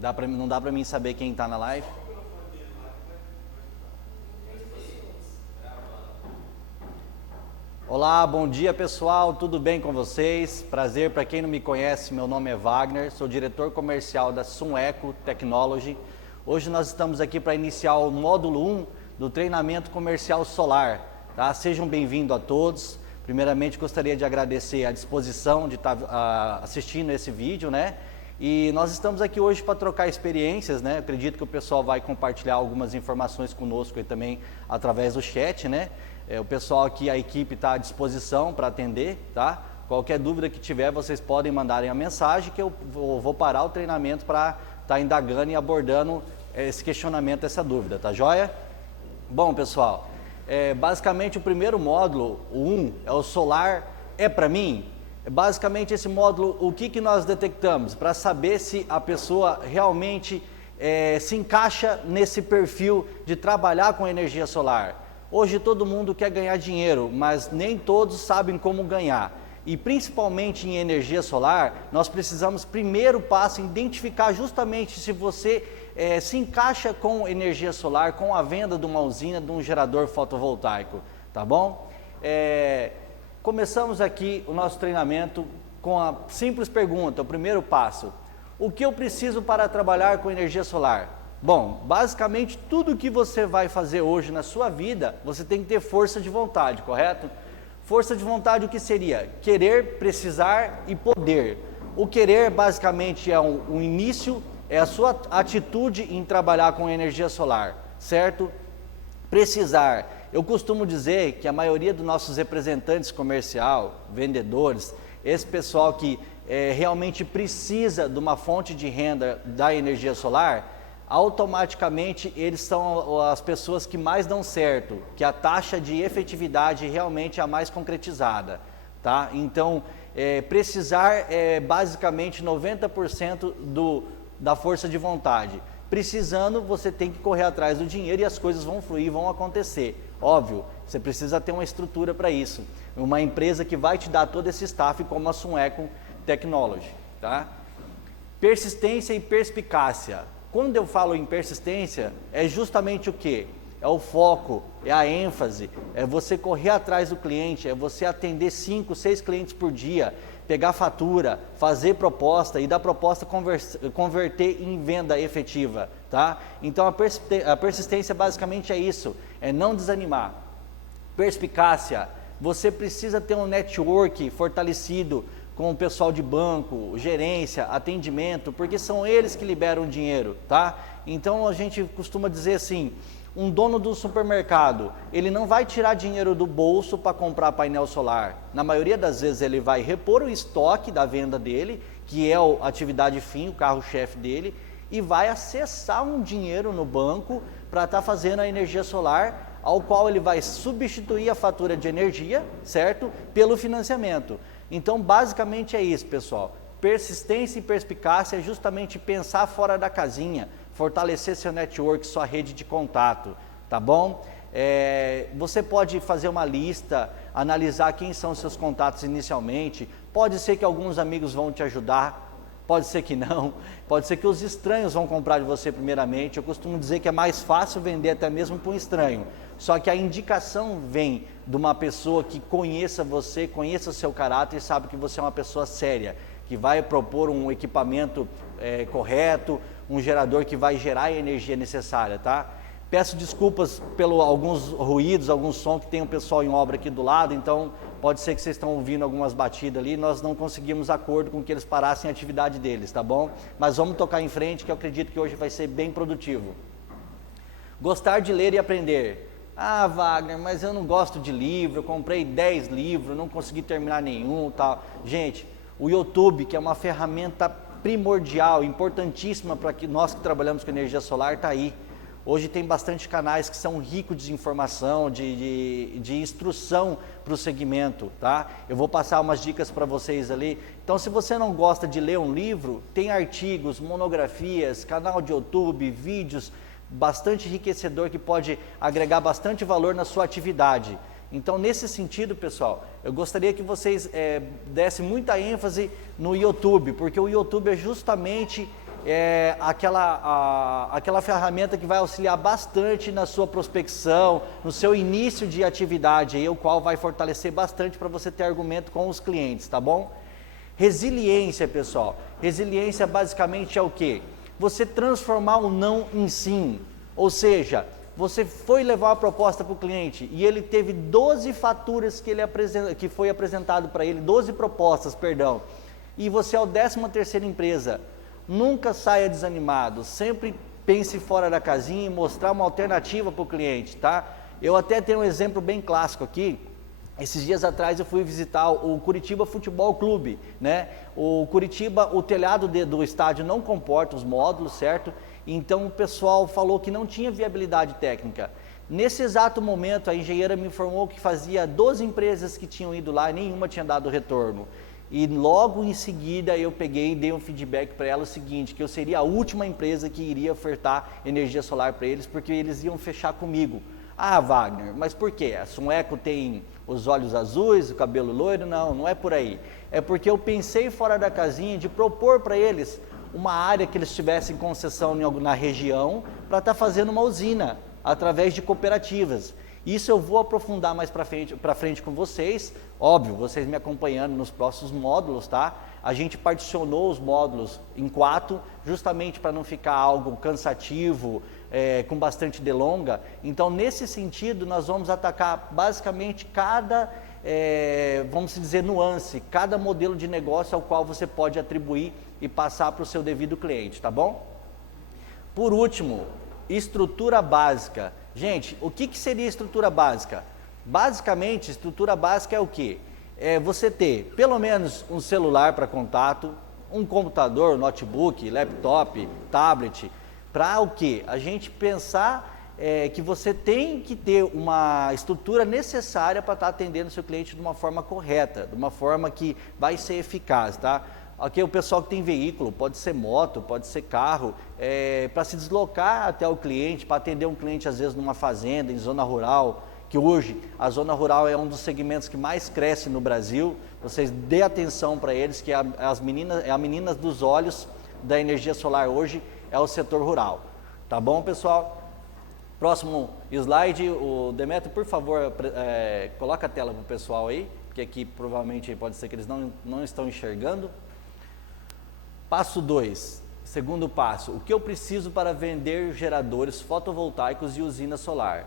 Não dá para mim saber quem está na live? Olá, bom dia pessoal, tudo bem com vocês? Prazer, para quem não me conhece, meu nome é Wagner, sou diretor comercial da Suneco Technology. Hoje nós estamos aqui para iniciar o módulo 1 do treinamento comercial solar, tá? Sejam bem-vindos a todos. Primeiramente gostaria de agradecer a disposição de estar assistindo esse vídeo, né? E nós estamos aqui hoje para trocar experiências, né? Eu acredito que o pessoal vai compartilhar algumas informações conosco e também através do chat, né? O pessoal aqui, a equipe está à disposição para atender, tá? Qualquer dúvida que tiver, vocês podem mandarem a mensagem que eu vou parar o treinamento para estar indagando e abordando esse questionamento, essa dúvida, tá joia? Bom, pessoal, basicamente o primeiro módulo, o 1, é o solar é para mim. Basicamente esse módulo, o que nós detectamos? Para saber se a pessoa realmente se encaixa nesse perfil de trabalhar com energia solar. Hoje todo mundo quer ganhar dinheiro, mas nem todos sabem como ganhar. E principalmente em energia solar, nós precisamos, primeiro passo, identificar justamente se você se encaixa com energia solar, com a venda de uma usina, de um gerador fotovoltaico, tá bom? Começamos aqui o nosso treinamento com a simples pergunta, o primeiro passo. O que eu preciso para trabalhar com energia solar? Bom, basicamente tudo que você vai fazer hoje na sua vida, você tem que ter força de vontade, correto? Força de vontade o que seria? Querer, precisar e poder. O querer basicamente é um início, é a sua atitude em trabalhar com energia solar, certo? Precisar, eu costumo dizer que a maioria dos nossos representantes comercial, vendedores, esse pessoal que realmente precisa de uma fonte de renda da energia solar, automaticamente eles são as pessoas que mais dão certo, que a taxa de efetividade realmente é a mais concretizada, tá? Então, precisar é basicamente 90% da força de vontade. Precisando, você tem que correr atrás do dinheiro e as coisas vão fluir, vão acontecer. Óbvio, você precisa ter uma estrutura para isso. Uma empresa que vai te dar todo esse staff como a Suneco Technology, tá? Persistência e perspicácia. Quando eu falo em persistência, é justamente o que? É o foco, é a ênfase, é você correr atrás do cliente, é você atender 5, 6 clientes por dia, pegar fatura, fazer proposta e da proposta converter em venda efetiva, tá? Então a persistência basicamente é isso, é não desanimar. Perspicácia, você precisa ter um network fortalecido com o pessoal de banco, gerência, atendimento, porque são eles que liberam dinheiro, tá? Então a gente costuma dizer assim, um dono do supermercado, ele não vai tirar dinheiro do bolso para comprar painel solar. Na maioria das vezes ele vai repor o estoque da venda dele, que é a atividade fim, o carro-chefe dele, e vai acessar um dinheiro no banco para estar fazendo a energia solar, ao qual ele vai substituir a fatura de energia, certo? Pelo financiamento. Então, basicamente é isso, pessoal. Persistência e perspicácia é justamente pensar fora da casinha, fortalecer seu network, sua rede de contato, tá bom? Você pode fazer uma lista, analisar quem são seus contatos inicialmente. Pode ser que alguns amigos vão te ajudar, pode ser que não. Pode ser que os estranhos vão comprar de você primeiramente. Eu costumo dizer que é mais fácil vender até mesmo para um estranho. Só que a indicação vem de uma pessoa que conheça você, conheça o seu caráter e sabe que você é uma pessoa séria, que vai propor um equipamento correto, um gerador que vai gerar a energia necessária, tá? Peço desculpas pelo alguns ruídos, alguns sons que tem um pessoal em obra aqui do lado, então pode ser que vocês estão ouvindo algumas batidas ali, nós não conseguimos acordo com que eles parassem a atividade deles, tá bom? Mas vamos tocar em frente, que eu acredito que hoje vai ser bem produtivo. Gostar de ler e aprender. Ah, Wagner, mas eu não gosto de livro, eu comprei 10 livros, não consegui terminar nenhum, tal. Gente, o YouTube, que é uma ferramenta primordial, importantíssima para que nós que trabalhamos com energia solar, está aí. Hoje tem bastante canais que são ricos de informação, de instrução para o segmento, tá? Eu vou passar umas dicas para vocês ali. Então, se você não gosta de ler um livro, tem artigos, monografias, canal de YouTube, vídeos, bastante enriquecedor que pode agregar bastante valor na sua atividade. Então, nesse sentido, pessoal, eu gostaria que vocês dessem muita ênfase no YouTube, porque o YouTube é justamente é aquela ferramenta que vai auxiliar bastante na sua prospecção, no seu início de atividade, aí, o qual vai fortalecer bastante para você ter argumento com os clientes, tá bom? Resiliência, pessoal. Resiliência basicamente é o quê? Você transformar o não em sim, ou seja, você foi levar uma proposta para o cliente e ele teve 12 faturas que foi apresentado para ele, 12 propostas, perdão, e você é o 13ª empresa. Nunca saia desanimado, sempre pense fora da casinha e mostrar uma alternativa para o cliente, tá? Eu até tenho um exemplo bem clássico aqui. Esses dias atrás eu fui visitar o Curitiba Futebol Clube, né? O Curitiba, o telhado do estádio não comporta os módulos, certo? Então o pessoal falou que não tinha viabilidade técnica. Nesse exato momento a engenheira me informou que fazia 12 empresas que tinham ido lá e nenhuma tinha dado retorno. E logo em seguida eu peguei e dei um feedback para ela o seguinte, que eu seria a última empresa que iria ofertar energia solar para eles, porque eles iam fechar comigo. Ah, Wagner, mas por quê? A Suneco tem os olhos azuis, o cabelo loiro? Não, não é por aí. É porque eu pensei fora da casinha de propor para eles uma área que eles tivessem concessão na região para estar fazendo uma usina através de cooperativas. Isso eu vou aprofundar mais para frente com vocês, óbvio, vocês me acompanhando nos próximos módulos, tá? A gente particionou os módulos em 4, justamente para não ficar algo cansativo, com bastante delonga. Então, nesse sentido, nós vamos atacar basicamente cada, vamos dizer, nuance, cada modelo de negócio ao qual você pode atribuir e passar para o seu devido cliente, tá bom? Por último, estrutura básica. Gente, o que seria estrutura básica? Basicamente, estrutura básica é o quê? É você ter pelo menos um celular para contato, um computador, notebook, laptop, tablet, para o quê? A gente pensar que você tem que ter uma estrutura necessária para estar atendendo o seu cliente de uma forma correta, de uma forma que vai ser eficaz, tá? Aqui o pessoal que tem veículo, pode ser moto, pode ser carro, para se deslocar até o cliente, para atender um cliente às vezes numa fazenda, em zona rural, que hoje a zona rural é um dos segmentos que mais cresce no Brasil. Vocês dê atenção para eles, que as meninas dos olhos da energia solar hoje é o setor rural. Tá bom, pessoal? Próximo slide, o Demetrio, por favor, coloca a tela para o pessoal aí, porque aqui provavelmente pode ser que eles não estão enxergando. Passo 2, segundo passo, o que eu preciso para vender geradores fotovoltaicos e usina solar?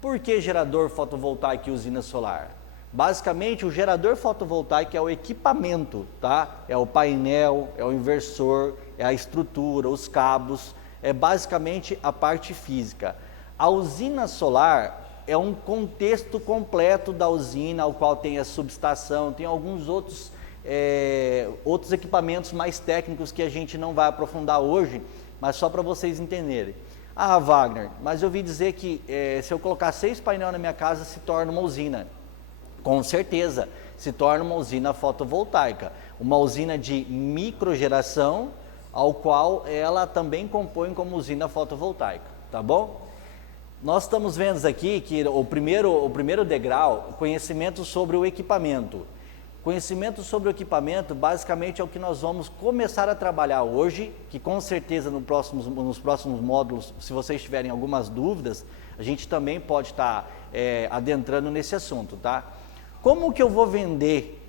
Por que gerador fotovoltaico e usina solar? Basicamente, o gerador fotovoltaico é o equipamento, tá? É o painel, é o inversor, é a estrutura, os cabos, é basicamente a parte física. A usina solar é um contexto completo da usina, ao qual tem a subestação, tem alguns outros equipamentos mais técnicos que a gente não vai aprofundar hoje, mas só para vocês entenderem. Ah, Wagner, mas eu ouvi dizer que se eu colocar 6 painéis na minha casa se torna uma usina. Com certeza, se torna uma usina fotovoltaica, uma usina de microgeração, ao qual ela também compõe como usina fotovoltaica, tá bom? Nós estamos vendo aqui que o primeiro degrau, conhecimento sobre o equipamento. Conhecimento sobre o equipamento, basicamente, é o que nós vamos começar a trabalhar hoje, que com certeza nos próximos módulos, se vocês tiverem algumas dúvidas, a gente também pode estar adentrando nesse assunto, tá? Como que eu vou vender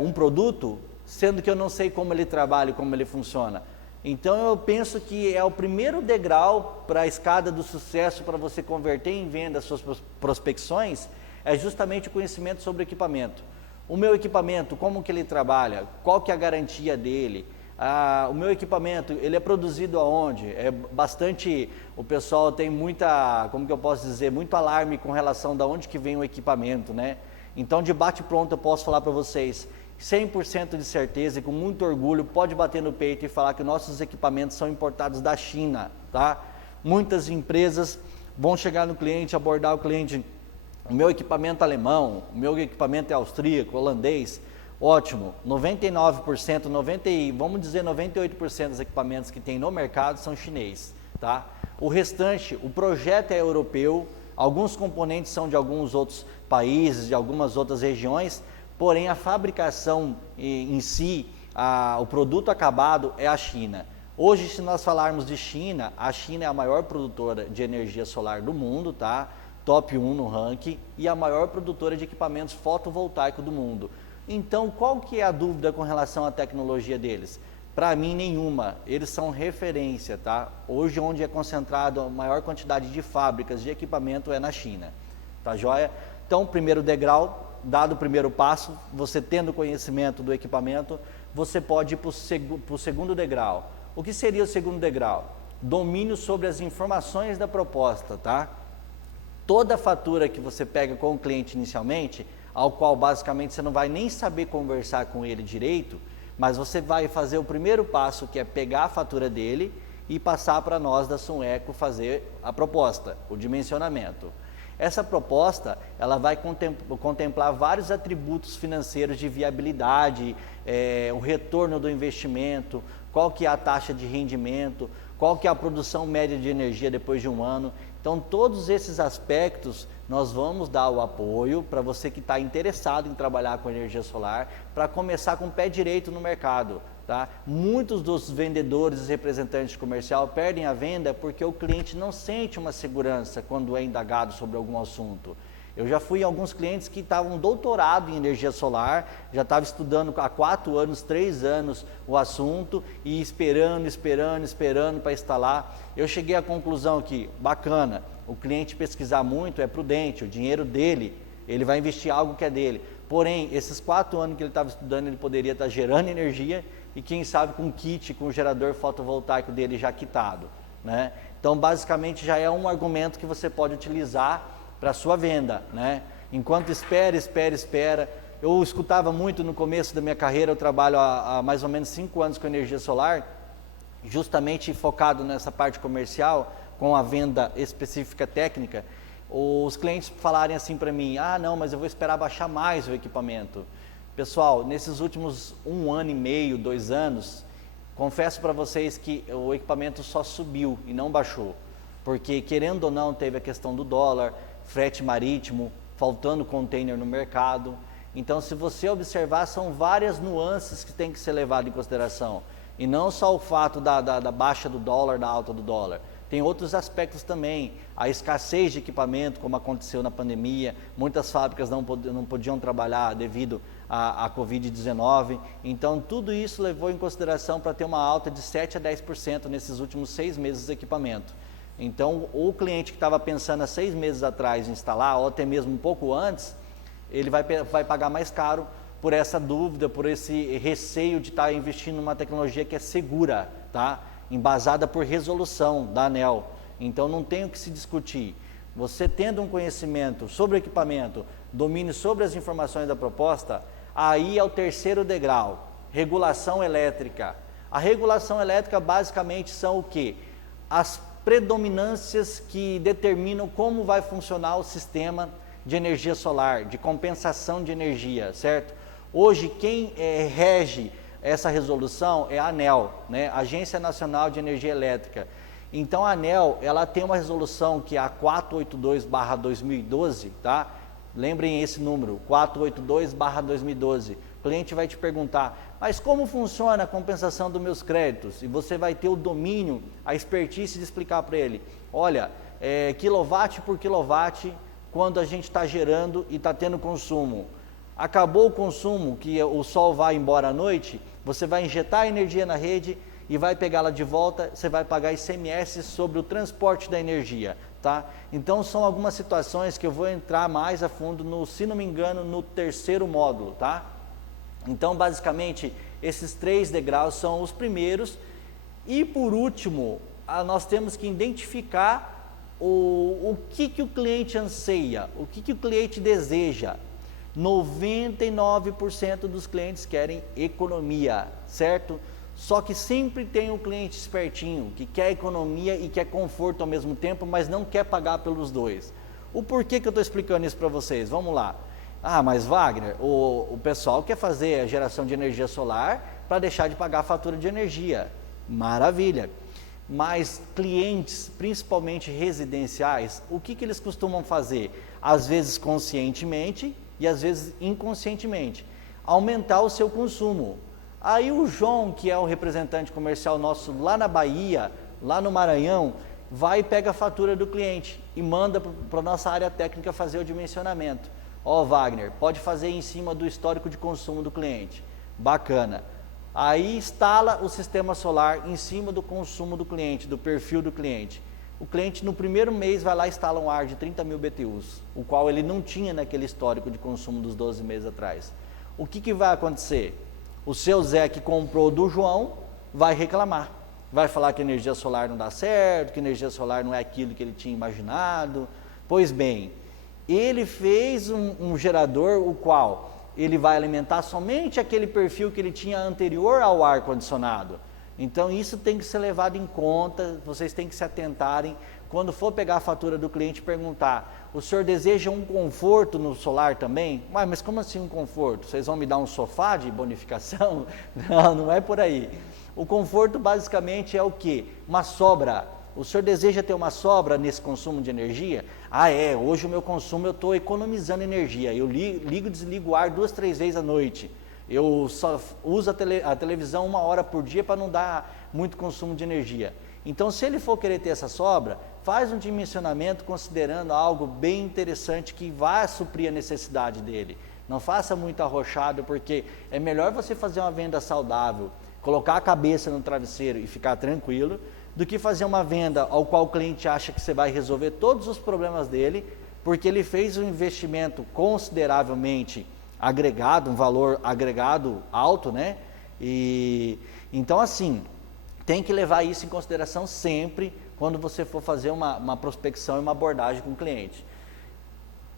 um produto, sendo que eu não sei como ele trabalha e como ele funciona? Então, eu penso que é o primeiro degrau para a escada do sucesso, para você converter em venda as suas prospecções, é justamente o conhecimento sobre o equipamento. O meu equipamento, como que ele trabalha? Qual que é a garantia dele? O meu equipamento, ele é produzido aonde? O pessoal tem muita, como que eu posso dizer, muito alarme com relação de onde que vem o equipamento, né? Então, de bate-pronto, eu posso falar para vocês, 100% de certeza e com muito orgulho, pode bater no peito e falar que nossos equipamentos são importados da China, tá? Muitas empresas vão chegar no cliente, abordar o cliente, o meu equipamento é alemão, o meu equipamento é austríaco, holandês, ótimo, 99%, vamos dizer 98% dos equipamentos que tem no mercado são chineses, tá? O restante, o projeto é europeu, alguns componentes são de alguns outros países, de algumas outras regiões, porém a fabricação em si, o produto acabado é a China. Hoje, se nós falarmos de China, a China é a maior produtora de energia solar do mundo, tá? Top 1 no ranking, e a maior produtora de equipamentos fotovoltaicos do mundo. Então, qual que é a dúvida com relação à tecnologia deles? Para mim, nenhuma. Eles são referência, tá? Hoje, onde é concentrado a maior quantidade de fábricas de equipamento é na China, tá joia? Então, primeiro degrau, dado o primeiro passo, você tendo conhecimento do equipamento, você pode ir para o segundo degrau. O que seria o segundo degrau? Domínio sobre as informações da proposta, tá? Toda fatura que você pega com o cliente inicialmente, ao qual basicamente você não vai nem saber conversar com ele direito, mas você vai fazer o primeiro passo, que é pegar a fatura dele e passar para nós da Suneco fazer a proposta, o dimensionamento. Essa proposta, ela vai contemplar vários atributos financeiros de viabilidade, o retorno do investimento, qual que é a taxa de rendimento, qual que é a produção média de energia depois de um ano. Então, todos esses aspectos, nós vamos dar o apoio para você que está interessado em trabalhar com energia solar, para começar com o pé direito no mercado. Tá? Muitos dos vendedores e representantes comercial perdem a venda porque o cliente não sente uma segurança quando é indagado sobre algum assunto. Eu já fui em alguns clientes que estavam doutorado em energia solar, já estavam estudando há 4 anos, 3 anos o assunto e esperando para instalar. Eu cheguei à conclusão que, bacana, o cliente pesquisar muito é prudente, o dinheiro dele, ele vai investir algo que é dele. Porém, esses 4 anos que ele estava estudando, ele poderia estar gerando energia e quem sabe com kit, com o gerador fotovoltaico dele já quitado, né? Então, basicamente, já é um argumento que você pode utilizar para a sua venda, né? Enquanto espera. Eu escutava muito no começo da minha carreira, eu trabalho há mais ou menos 5 anos com energia solar, justamente focado nessa parte comercial, com a venda específica técnica. Os clientes falarem assim para mim, não, mas eu vou esperar baixar mais o equipamento. Pessoal, nesses últimos 1 ano e meio, 2 anos, confesso para vocês que o equipamento só subiu e não baixou, porque querendo ou não teve a questão do dólar, frete marítimo, faltando container no mercado. Então, se você observar, são várias nuances que tem que ser levado em consideração, e não só o fato da baixa do dólar, da alta do dólar. Tem outros aspectos também, a escassez de equipamento, como aconteceu na pandemia, muitas fábricas não podiam trabalhar devido à Covid-19, então tudo isso levou em consideração para ter uma alta de 7 a 10% nesses últimos 6 meses de equipamento. Então, o cliente que estava pensando há 6 meses atrás em instalar, ou até mesmo um pouco antes, ele vai pagar mais caro por essa dúvida, por esse receio de estar investindo numa tecnologia que é segura, tá? Embasada por resolução da ANEEL. Então, não tem o que se discutir. Você tendo um conhecimento sobre o equipamento, domínio sobre as informações da proposta, aí é o terceiro degrau, regulação elétrica. A regulação elétrica basicamente são o quê? As predominâncias que determinam como vai funcionar o sistema de energia solar, de compensação de energia, certo? Hoje, quem rege essa resolução é a ANEEL, né? Agência Nacional de Energia Elétrica. Então, a ANEEL, ela tem uma resolução que é a 482/2012, tá? Lembrem esse número, 482/2012. O cliente vai te perguntar, mas como funciona a compensação dos meus créditos? E você vai ter o domínio, a expertise de explicar para ele, olha, quilowatt por quilowatt, quando a gente está gerando e está tendo consumo. Acabou o consumo, que o sol vai embora à noite, você vai injetar energia na rede e vai pegá-la de volta, você vai pagar ICMS sobre o transporte da energia, tá? Então, são algumas situações que eu vou entrar mais a fundo, se não me engano, no terceiro módulo, tá? Então, basicamente, esses 3 degraus são os primeiros. E, por último, nós temos que identificar o que o cliente anseia, o que o cliente deseja. 99% dos clientes querem economia, certo? Só que sempre tem um cliente espertinho, que quer economia e quer conforto ao mesmo tempo, mas não quer pagar pelos dois. O porquê que eu estou explicando isso para vocês? Vamos lá. Mas Wagner, o pessoal quer fazer a geração de energia solar para deixar de pagar a fatura de energia. Maravilha. Mas clientes, principalmente residenciais, o que eles costumam fazer? Às vezes conscientemente e às vezes inconscientemente. Aumentar o seu consumo. Aí o João, que é o representante comercial nosso lá na Bahia, lá no Maranhão, vai e pega a fatura do cliente e manda para a nossa área técnica fazer o dimensionamento. Ó, Wagner, pode fazer em cima do histórico de consumo do cliente. Bacana. Aí instala o sistema solar em cima do consumo do cliente, do perfil do cliente. O cliente no primeiro mês vai lá e instala um ar de 30 mil BTUs, o qual ele não tinha naquele histórico de consumo dos 12 meses atrás. O que vai acontecer? O seu Zé que comprou do João vai reclamar. Vai falar que a energia solar não dá certo, que a energia solar não é aquilo que ele tinha imaginado. Pois bem, ele fez um gerador o qual ele vai alimentar somente aquele perfil que ele tinha anterior ao ar-condicionado. Então isso tem que ser levado em conta, vocês têm que se atentarem, quando for pegar a fatura do cliente, perguntar, o senhor deseja um conforto no solar também? Ué, mas como assim um conforto? Vocês vão me dar um sofá de bonificação? Não, não é por aí. O conforto basicamente é o quê? Uma sobra. O senhor deseja ter uma sobra nesse consumo de energia? Ah, hoje o meu consumo eu estou economizando energia, eu ligo e desligo o ar 2, 3 vezes à noite. Eu só uso a televisão 1 hora por dia para não dar muito consumo de energia. Então, se ele for querer ter essa sobra, faz um dimensionamento considerando algo bem interessante que vai suprir a necessidade dele. Não faça muito arrochado, porque é melhor você fazer uma venda saudável, colocar a cabeça no travesseiro e ficar tranquilo, do que fazer uma venda ao qual o cliente acha que você vai resolver todos os problemas dele, porque ele fez um investimento consideravelmente agregado, um valor agregado alto, né? E então assim, tem que levar isso em consideração sempre quando você for fazer uma prospecção e uma abordagem com o cliente.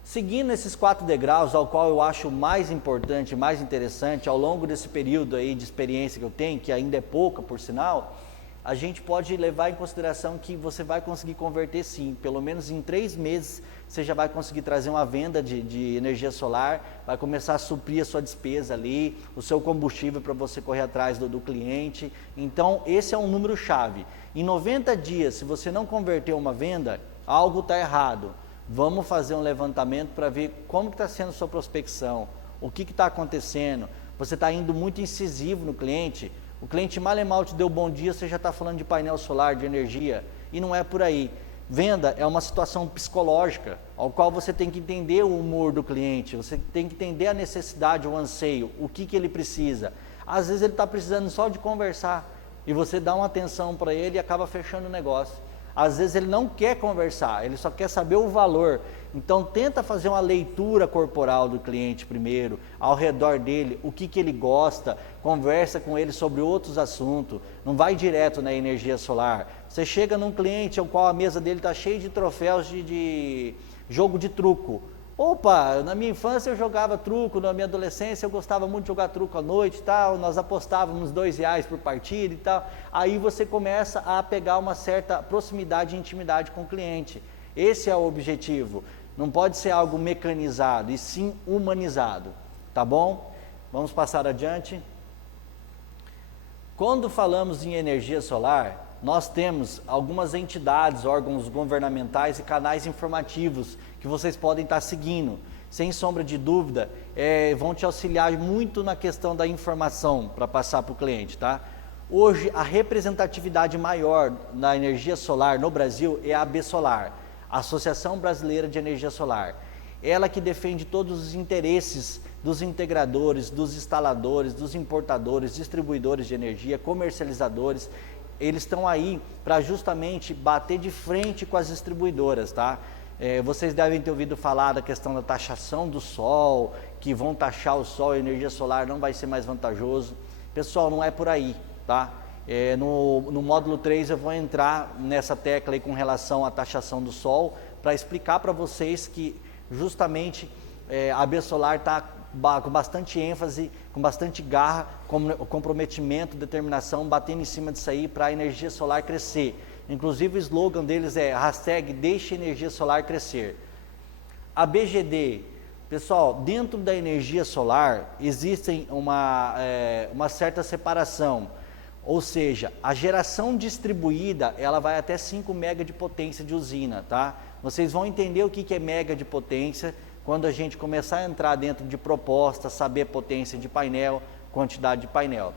Seguindo esses 4 degraus, ao qual eu acho mais importante, mais interessante, ao longo desse período aí de experiência que eu tenho, que ainda é pouca por sinal, a gente pode levar em consideração que você vai conseguir converter sim, pelo menos em 3 meses você já vai conseguir trazer uma venda de energia solar, vai começar a suprir a sua despesa ali, o seu combustível para você correr atrás do cliente. Então esse é um número chave. Em 90 dias, se você não converter uma venda, algo está errado. Vamos fazer um levantamento para ver como está sendo a sua prospecção, o que está acontecendo, você está indo muito incisivo no cliente, o cliente mal e mal te deu bom dia, você já está falando de painel solar, de energia, e não é por aí. Venda é uma situação psicológica, ao qual você tem que entender o humor do cliente, você tem que entender a necessidade, o anseio, o que ele precisa. Às vezes ele está precisando só de conversar, e você dá uma atenção para ele e acaba fechando o negócio. Às vezes ele não quer conversar, ele só quer saber o valor. Então tenta fazer uma leitura corporal do cliente primeiro, ao redor dele, o que ele gosta, conversa com ele sobre outros assuntos, não vai direto na energia solar. Você chega num cliente ao qual a mesa dele está cheia de troféus de jogo de truco. Opa, na minha infância eu jogava truco, na minha adolescência eu gostava muito de jogar truco à noite e tal, nós apostávamos R$2 por partida e tal. Aí você começa a pegar uma certa proximidade e intimidade com o cliente. Esse é o objetivo. Não pode ser algo mecanizado, e sim humanizado. Tá bom? Vamos passar adiante. Quando falamos em energia solar, nós temos algumas entidades, órgãos governamentais e canais informativos que vocês podem estar seguindo. Sem sombra de dúvida, vão te auxiliar muito na questão da informação para passar para o cliente, tá? Hoje, a representatividade maior na energia solar no Brasil é a ABSolar, Associação Brasileira de Energia Solar. Ela que defende todos os interesses dos integradores, dos instaladores, dos importadores, distribuidores de energia, comercializadores. Eles estão aí para justamente bater de frente com as distribuidoras, tá? Vocês devem ter ouvido falar da questão da taxação do sol, que vão taxar o sol e a energia solar não vai ser mais vantajoso. Pessoal, não é por aí, tá? No módulo 3 eu vou entrar nessa tecla aí com relação à taxação do sol, para explicar para vocês que justamente a ABSolar está com bastante ênfase, com bastante garra, comprometimento, determinação, batendo em cima disso aí para a energia solar crescer. Inclusive o slogan deles é #Deixe energia solar crescer. A BGD, pessoal, dentro da energia solar existem uma certa separação, ou seja, a geração distribuída ela vai até 5 mega de potência de usina, tá? Vocês vão entender o que é mega de potência quando a gente começar a entrar dentro de propostas, saber potência de painel, quantidade de painel.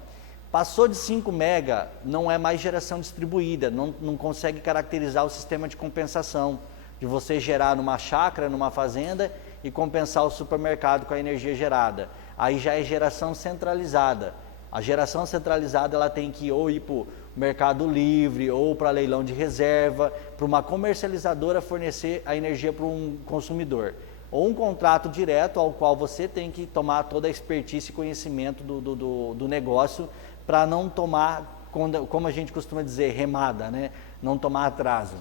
Passou de 5 mega, não é mais geração distribuída, não consegue caracterizar o sistema de compensação, de você gerar numa chácara, numa fazenda e compensar o supermercado com a energia gerada. Aí já é geração centralizada. A geração centralizada ela tem que ou ir para o Mercado Livre ou para leilão de reserva, para uma comercializadora fornecer a energia para um consumidor. Ou um contrato direto ao qual você tem que tomar toda a expertise e conhecimento do negócio para não tomar, como a gente costuma dizer, remada, né? Não tomar atraso.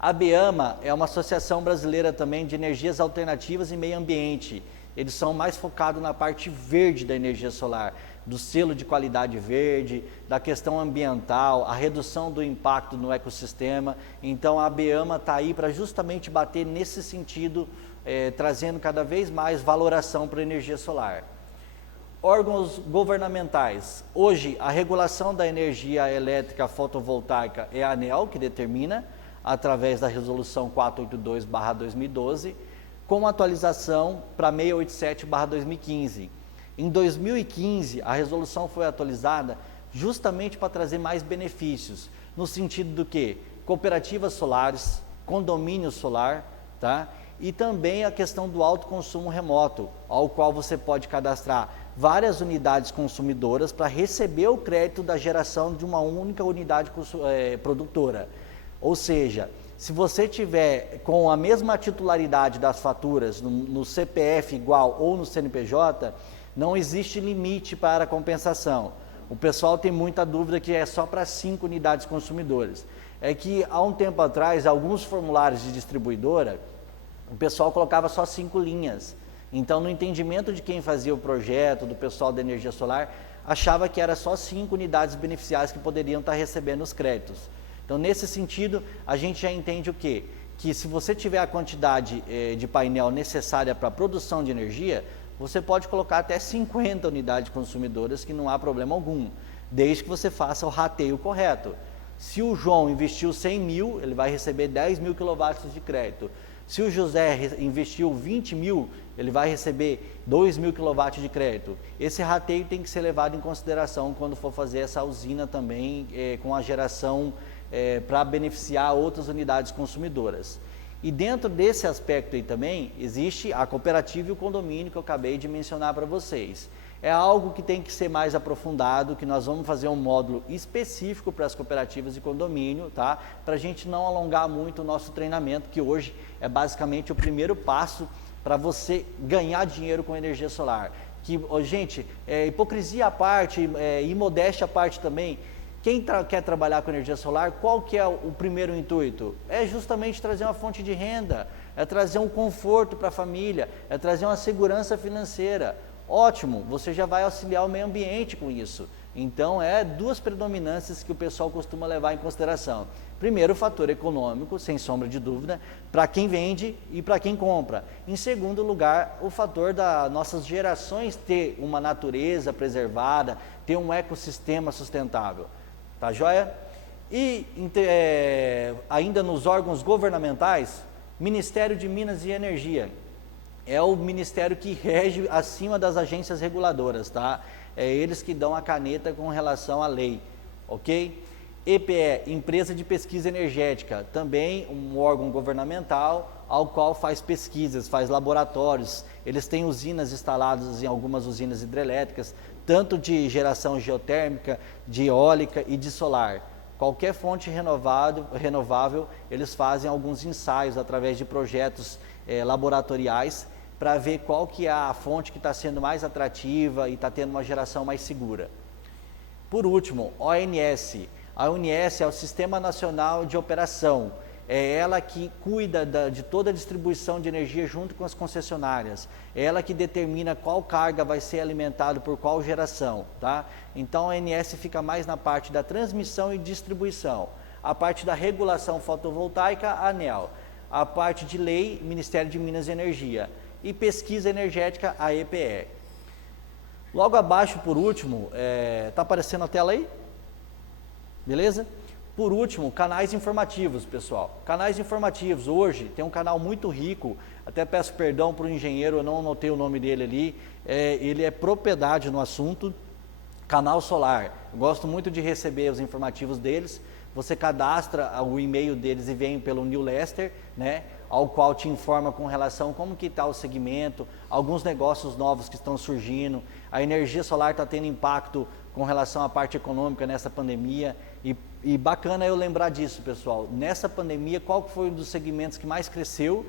A ABEAMA é uma associação brasileira também de energias alternativas e meio ambiente. Eles são mais focados na parte verde da energia solar, do selo de qualidade verde, da questão ambiental, a redução do impacto no ecossistema. Então a ABEAMA está aí para justamente bater nesse sentido, trazendo cada vez mais valoração para a energia solar. Órgãos governamentais. Hoje, a regulação da energia elétrica fotovoltaica é a ANEEL que determina, através da resolução 482/2012, com atualização para 687/2015. Em 2015, a resolução foi atualizada justamente para trazer mais benefícios, no sentido do que? Cooperativas solares, condomínio solar, tá? E também a questão do autoconsumo remoto, ao qual você pode cadastrar várias unidades consumidoras para receber o crédito da geração de uma única unidade produtora. Ou seja, se você tiver com a mesma titularidade das faturas no CPF igual ou no CNPJ, não existe limite para a compensação. O pessoal tem muita dúvida que é só para 5 unidades consumidoras. É que há um tempo atrás, alguns formulários de distribuidora, o pessoal colocava só 5 linhas. Então, no entendimento de quem fazia o projeto, do pessoal da energia solar, achava que era só 5 unidades beneficiárias que poderiam estar recebendo os créditos. Então, nesse sentido, a gente já entende o quê? Que se você tiver a quantidade de painel necessária para a produção de energia, você pode colocar até 50 unidades consumidoras, que não há problema algum, desde que você faça o rateio correto. Se o João investiu 100 mil, ele vai receber 10 mil quilowatts de crédito. Se o José investiu 20 mil, ele vai receber 2 mil quilowatts de crédito. Esse rateio tem que ser levado em consideração quando for fazer essa usina também com a geração para beneficiar outras unidades consumidoras. E dentro desse aspecto aí também, existe a cooperativa e o condomínio que eu acabei de mencionar para vocês. É algo que tem que ser mais aprofundado, que nós vamos fazer um módulo específico para as cooperativas e condomínio, tá? Para a gente não alongar muito o nosso treinamento, que hoje é basicamente o primeiro passo para você ganhar dinheiro com energia solar. Que, gente, hipocrisia à parte e modéstia à parte também, quem quer trabalhar com energia solar, qual que é o primeiro intuito? É justamente trazer uma fonte de renda, é trazer um conforto para a família, é trazer uma segurança financeira. Ótimo, você já vai auxiliar o meio ambiente com isso. Então, duas predominâncias que o pessoal costuma levar em consideração. Primeiro, o fator econômico, sem sombra de dúvida, para quem vende e para quem compra. Em segundo lugar, o fator das nossas gerações ter uma natureza preservada, ter um ecossistema sustentável. Tá joia? E ainda nos órgãos governamentais, Ministério de Minas e Energia. É o ministério que rege acima das agências reguladoras, tá? É eles que dão a caneta com relação à lei, ok? EPE, Empresa de Pesquisa Energética, também um órgão governamental ao qual faz pesquisas, faz laboratórios. Eles têm usinas instaladas em algumas usinas hidrelétricas, tanto de geração geotérmica, de eólica e de solar. Qualquer fonte renovável, eles fazem alguns ensaios através de projetos laboratoriais para ver qual que é a fonte que está sendo mais atrativa e está tendo uma geração mais segura. Por último, ONS. A ONS é o Sistema Nacional de Operação. É ela que cuida de toda a distribuição de energia junto com as concessionárias. É ela que determina qual carga vai ser alimentada por qual geração, tá? Então a ONS fica mais na parte da transmissão e distribuição. A parte da regulação fotovoltaica, a ANEEL. A parte de lei, Ministério de Minas e Energia. E pesquisa energética, a EPE. Logo abaixo, por último, está aparecendo a tela aí? Beleza? Por último, canais informativos, pessoal. Canais informativos, hoje tem um canal muito rico, até peço perdão para o engenheiro, eu não anotei o nome dele ali, ele é propriedade no assunto, Canal Solar, eu gosto muito de receber os informativos deles. Você cadastra o e-mail deles e vem pelo newsletter, né, ao qual te informa com relação a como que está o segmento, alguns negócios novos que estão surgindo. A energia solar está tendo impacto com relação à parte econômica nessa pandemia, e bacana eu lembrar disso, pessoal. Nessa pandemia, qual foi um dos segmentos que mais cresceu?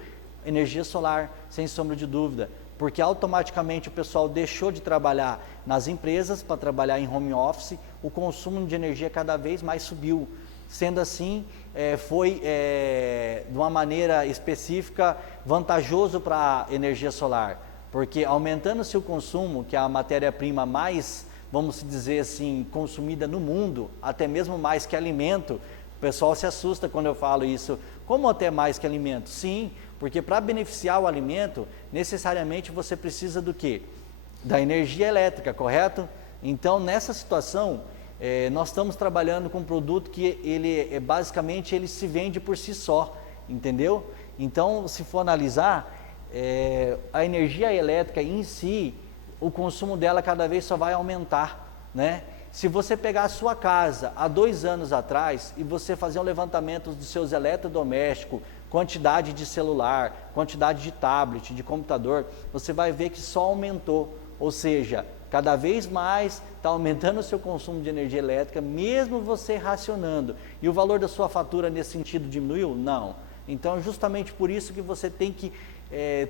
Energia solar, sem sombra de dúvida, porque automaticamente o pessoal deixou de trabalhar nas empresas para trabalhar em home office, o consumo de energia cada vez mais subiu. Sendo assim, foi de uma maneira específica vantajoso para a energia solar, porque aumentando-se o consumo, que é a matéria-prima mais, vamos dizer assim, consumida no mundo, até mesmo mais que alimento. O pessoal se assusta quando eu falo isso. Como até mais que alimento? Sim, porque para beneficiar o alimento, necessariamente você precisa do quê? Da energia elétrica, correto? Então, nessa situação, nós estamos trabalhando com um produto que ele basicamente ele se vende por si só, entendeu? Então, se for analisar, a energia elétrica em si, o consumo dela cada vez só vai aumentar, né? Se você pegar a sua casa há 2 anos atrás e você fazer um levantamento dos seus eletrodomésticos, quantidade de celular, quantidade de tablet, de computador, você vai ver que só aumentou, ou seja, cada vez mais está aumentando o seu consumo de energia elétrica, mesmo você racionando. E o valor da sua fatura nesse sentido diminuiu? Não. Então, justamente por isso que você tem que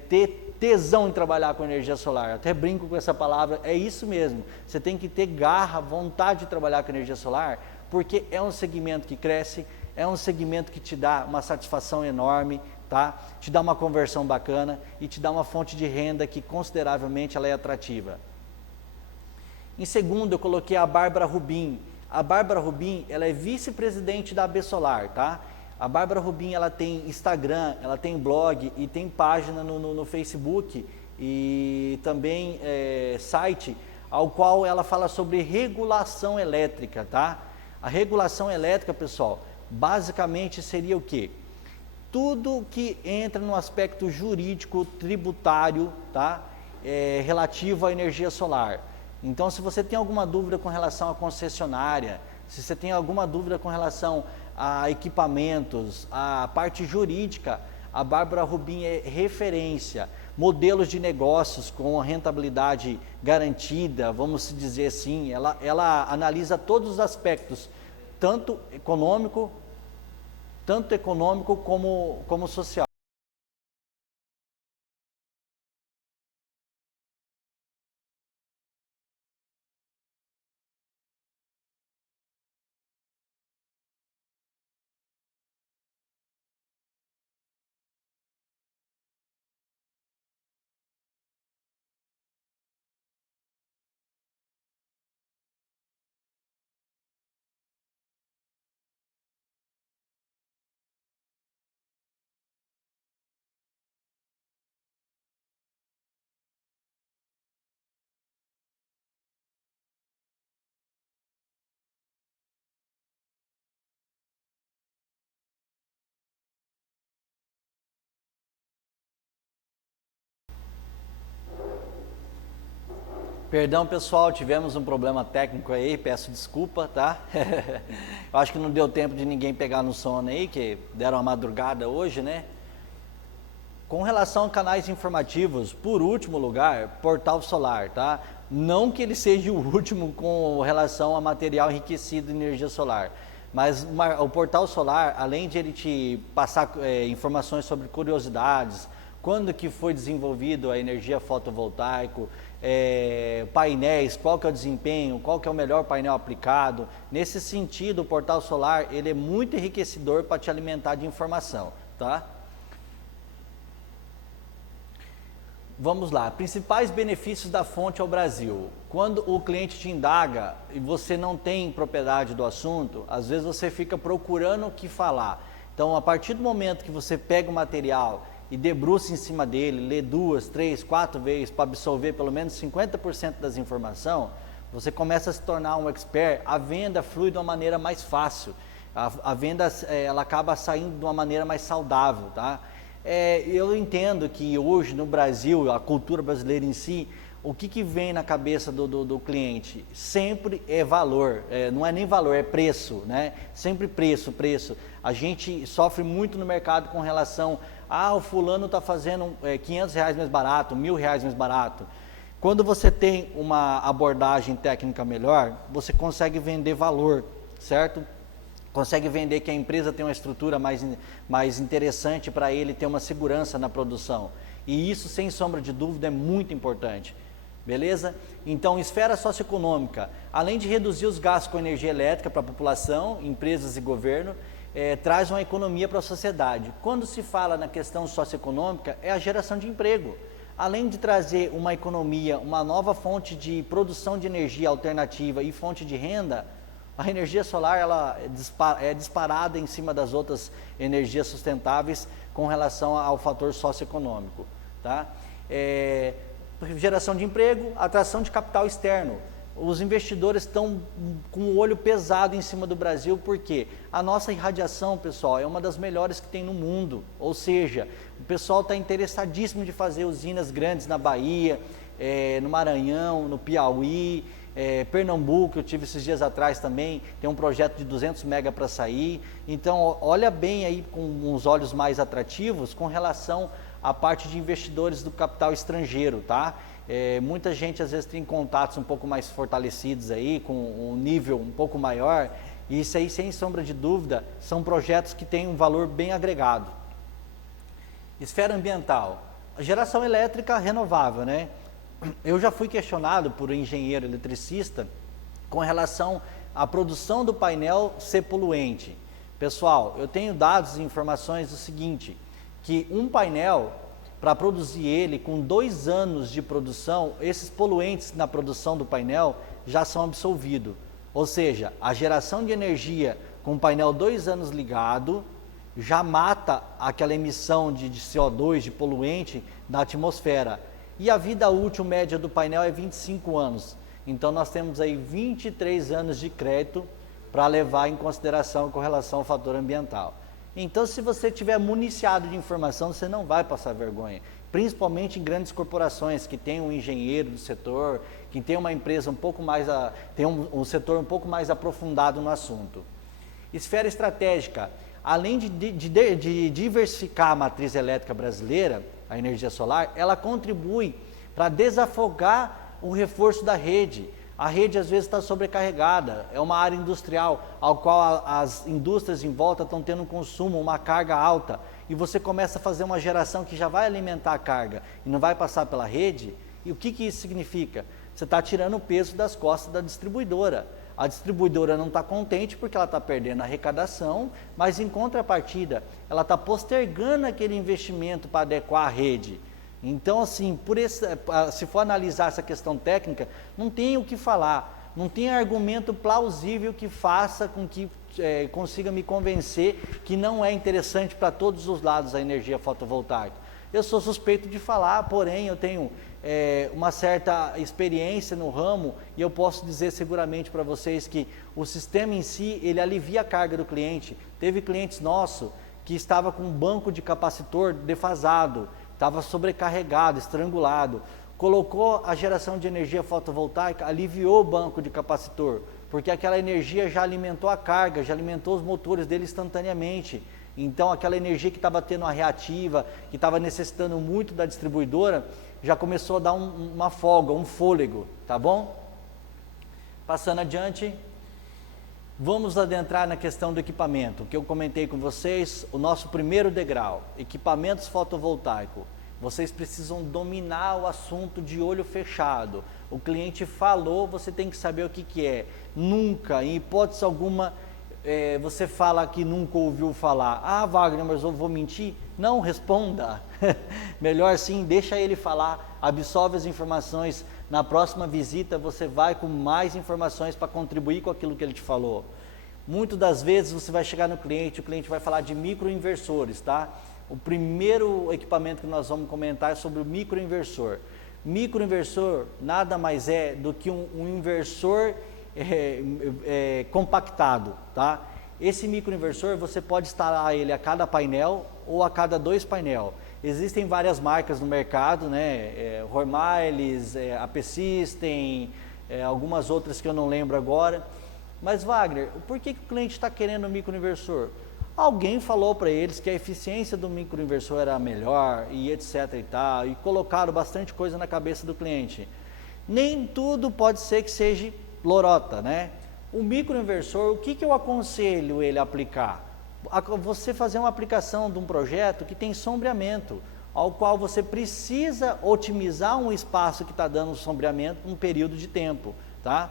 ter tesão em trabalhar com energia solar. Eu até brinco com essa palavra, é isso mesmo. Você tem que ter garra, vontade de trabalhar com energia solar, porque é um segmento que cresce, é um segmento que te dá uma satisfação enorme, tá? Te dá uma conversão bacana e te dá uma fonte de renda que consideravelmente ela é atrativa. Em segundo, eu coloquei a Bárbara Rubim. A Bárbara Rubim, ela é vice-presidente da AB Solar, tá? A Bárbara Rubim, ela tem Instagram, ela tem blog e tem página no Facebook e também site, ao qual ela fala sobre regulação elétrica, tá? A regulação elétrica, pessoal, basicamente seria o quê? Tudo que entra no aspecto jurídico, tributário, tá? Relativo à energia solar. Então, se você tem alguma dúvida com relação à concessionária, se você tem alguma dúvida com relação a equipamentos, a parte jurídica, a Bárbara Rubim é referência. Modelos de negócios com como garantida, vamos dizer assim, ela analisa todos os aspectos, tanto econômico como social. Perdão, pessoal, tivemos um problema técnico aí, peço desculpa, tá? Eu acho que não deu tempo de ninguém pegar no sono aí, que deram uma madrugada hoje, né? Com relação a canais informativos, por último lugar, Portal Solar, tá? Não que ele seja o último com relação a material enriquecido de energia solar, mas o Portal Solar, além de ele te passar informações sobre curiosidades, quando que foi desenvolvido a energia fotovoltaica, painéis, qual que é o desempenho, qual que é o melhor painel aplicado. Nesse sentido, o Portal Solar ele é muito enriquecedor para te alimentar de informação, tá? Vamos lá, principais benefícios da fonte ao Brasil. Quando o cliente te indaga e você não tem propriedade do assunto, às vezes você fica procurando o que falar. Então, a partir do momento que você pega o material e debruça em cima dele, lê 2, 3, 4 vezes para absorver pelo menos 50% das informações, você começa a se tornar um expert, a venda flui de uma maneira mais fácil, a venda ela acaba saindo de uma maneira mais saudável, tá? Eu entendo que hoje no Brasil, a cultura brasileira em si, o que vem na cabeça do cliente? Sempre é valor, não é nem valor, é preço, né? Sempre preço. A gente sofre muito no mercado com relação, o fulano está fazendo R$500 mais barato, R$1.000 mais barato. Quando você tem uma abordagem técnica melhor, você consegue vender valor, certo? Consegue vender que a empresa tem uma estrutura mais interessante para ele ter uma segurança na produção. E isso, sem sombra de dúvida, é muito importante. Beleza? Então, esfera socioeconômica, além de reduzir os gastos com energia elétrica para a população, empresas e governo, traz uma economia para a sociedade. Quando se fala na questão socioeconômica, é a geração de emprego. Além de trazer uma economia, uma nova fonte de produção de energia alternativa e fonte de renda, a energia solar ela é disparada em cima das outras energias sustentáveis com relação ao fator socioeconômico. Tá? Geração de emprego, atração de capital externo. Os investidores estão com o olho pesado em cima do Brasil, porque a nossa irradiação, pessoal, é uma das melhores que tem no mundo. Ou seja, o pessoal está interessadíssimo de fazer usinas grandes na Bahia, no Maranhão, no Piauí, Pernambuco, eu tive esses dias atrás também, tem um projeto de 200 mega para sair. Então, olha bem aí com uns olhos mais atrativos com relação à parte de investidores do capital estrangeiro, tá? Muita gente às vezes tem contatos um pouco mais fortalecidos aí, com um nível um pouco maior, e isso aí, sem sombra de dúvida, são projetos que têm um valor bem agregado. Esfera ambiental, a geração elétrica renovável, né? Eu já fui questionado por um engenheiro eletricista com relação à produção do painel ser poluente. Pessoal, eu tenho dados e informações do seguinte, que um painel, para produzir ele com 2 anos de produção, esses poluentes na produção do painel já são absolvidos. Ou seja, a geração de energia com o painel 2 anos ligado já mata aquela emissão de CO2, de poluente da atmosfera. E a vida útil média do painel é 25 anos. Então nós temos aí 23 anos de crédito para levar em consideração com relação ao fator ambiental. Então, se você estiver municiado de informação, você não vai passar vergonha, principalmente em grandes corporações que tem um engenheiro do setor, que tem uma empresa um pouco mais, tem um setor um pouco mais aprofundado no assunto. Esfera estratégica, além de diversificar a matriz elétrica brasileira, a energia solar, ela contribui para desafogar o reforço da rede. A rede às vezes está sobrecarregada, é uma área industrial, ao qual as indústrias em volta estão tendo um consumo, uma carga alta, e você começa a fazer uma geração que já vai alimentar a carga e não vai passar pela rede. E o que isso significa? Você está tirando o peso das costas da distribuidora. A distribuidora não está contente porque ela está perdendo a arrecadação, mas em contrapartida, ela está postergando aquele investimento para adequar a rede. Então, assim, se for analisar essa questão técnica, não tem o que falar, não tem argumento plausível que faça com que consiga me convencer que não é interessante para todos os lados a energia fotovoltaica. Eu sou suspeito de falar, porém eu tenho uma certa experiência no ramo e eu posso dizer seguramente para vocês que o sistema em si, ele alivia a carga do cliente. Teve clientes nossos que estavam com um banco de capacitor defasado, estava sobrecarregado, estrangulado, colocou a geração de energia fotovoltaica, aliviou o banco de capacitor, porque aquela energia já alimentou a carga, já alimentou os motores dele instantaneamente. Então aquela energia que estava tendo a reativa, que estava necessitando muito da distribuidora, já começou a dar uma folga, um fôlego, tá bom? Passando adiante, vamos adentrar na questão do equipamento, que eu comentei com vocês, o nosso primeiro degrau, equipamentos fotovoltaicos. Vocês precisam dominar o assunto de olho fechado. O cliente falou, você tem que saber o que é. Nunca, em hipótese alguma, você fala que nunca ouviu falar. Ah, Wagner, mas eu vou mentir? Não, responda. Melhor sim, deixa ele falar, absorve as informações. Na próxima visita você vai com mais informações para contribuir com aquilo que ele te falou. Muitas das vezes você vai chegar no cliente, o cliente vai falar de microinversores, tá? O primeiro equipamento que nós vamos comentar é sobre o microinversor. Microinversor nada mais é do que um inversor compactado, tá? Esse microinversor você pode instalar ele a cada painel ou a cada 2 painéis. Existem várias marcas no mercado, né? Hormiles, AP System, algumas outras que eu não lembro agora. Mas Wagner, por que o cliente está querendo um microinversor? Alguém falou para eles que a eficiência do microinversor era melhor e etc e tal, e colocaram bastante coisa na cabeça do cliente. Nem tudo pode ser que seja lorota, né? O microinversor, o que eu aconselho ele a aplicar? Você fazer uma aplicação de um projeto que tem sombreamento, ao qual você precisa otimizar um espaço que está dando sombreamento um período de tempo, tá?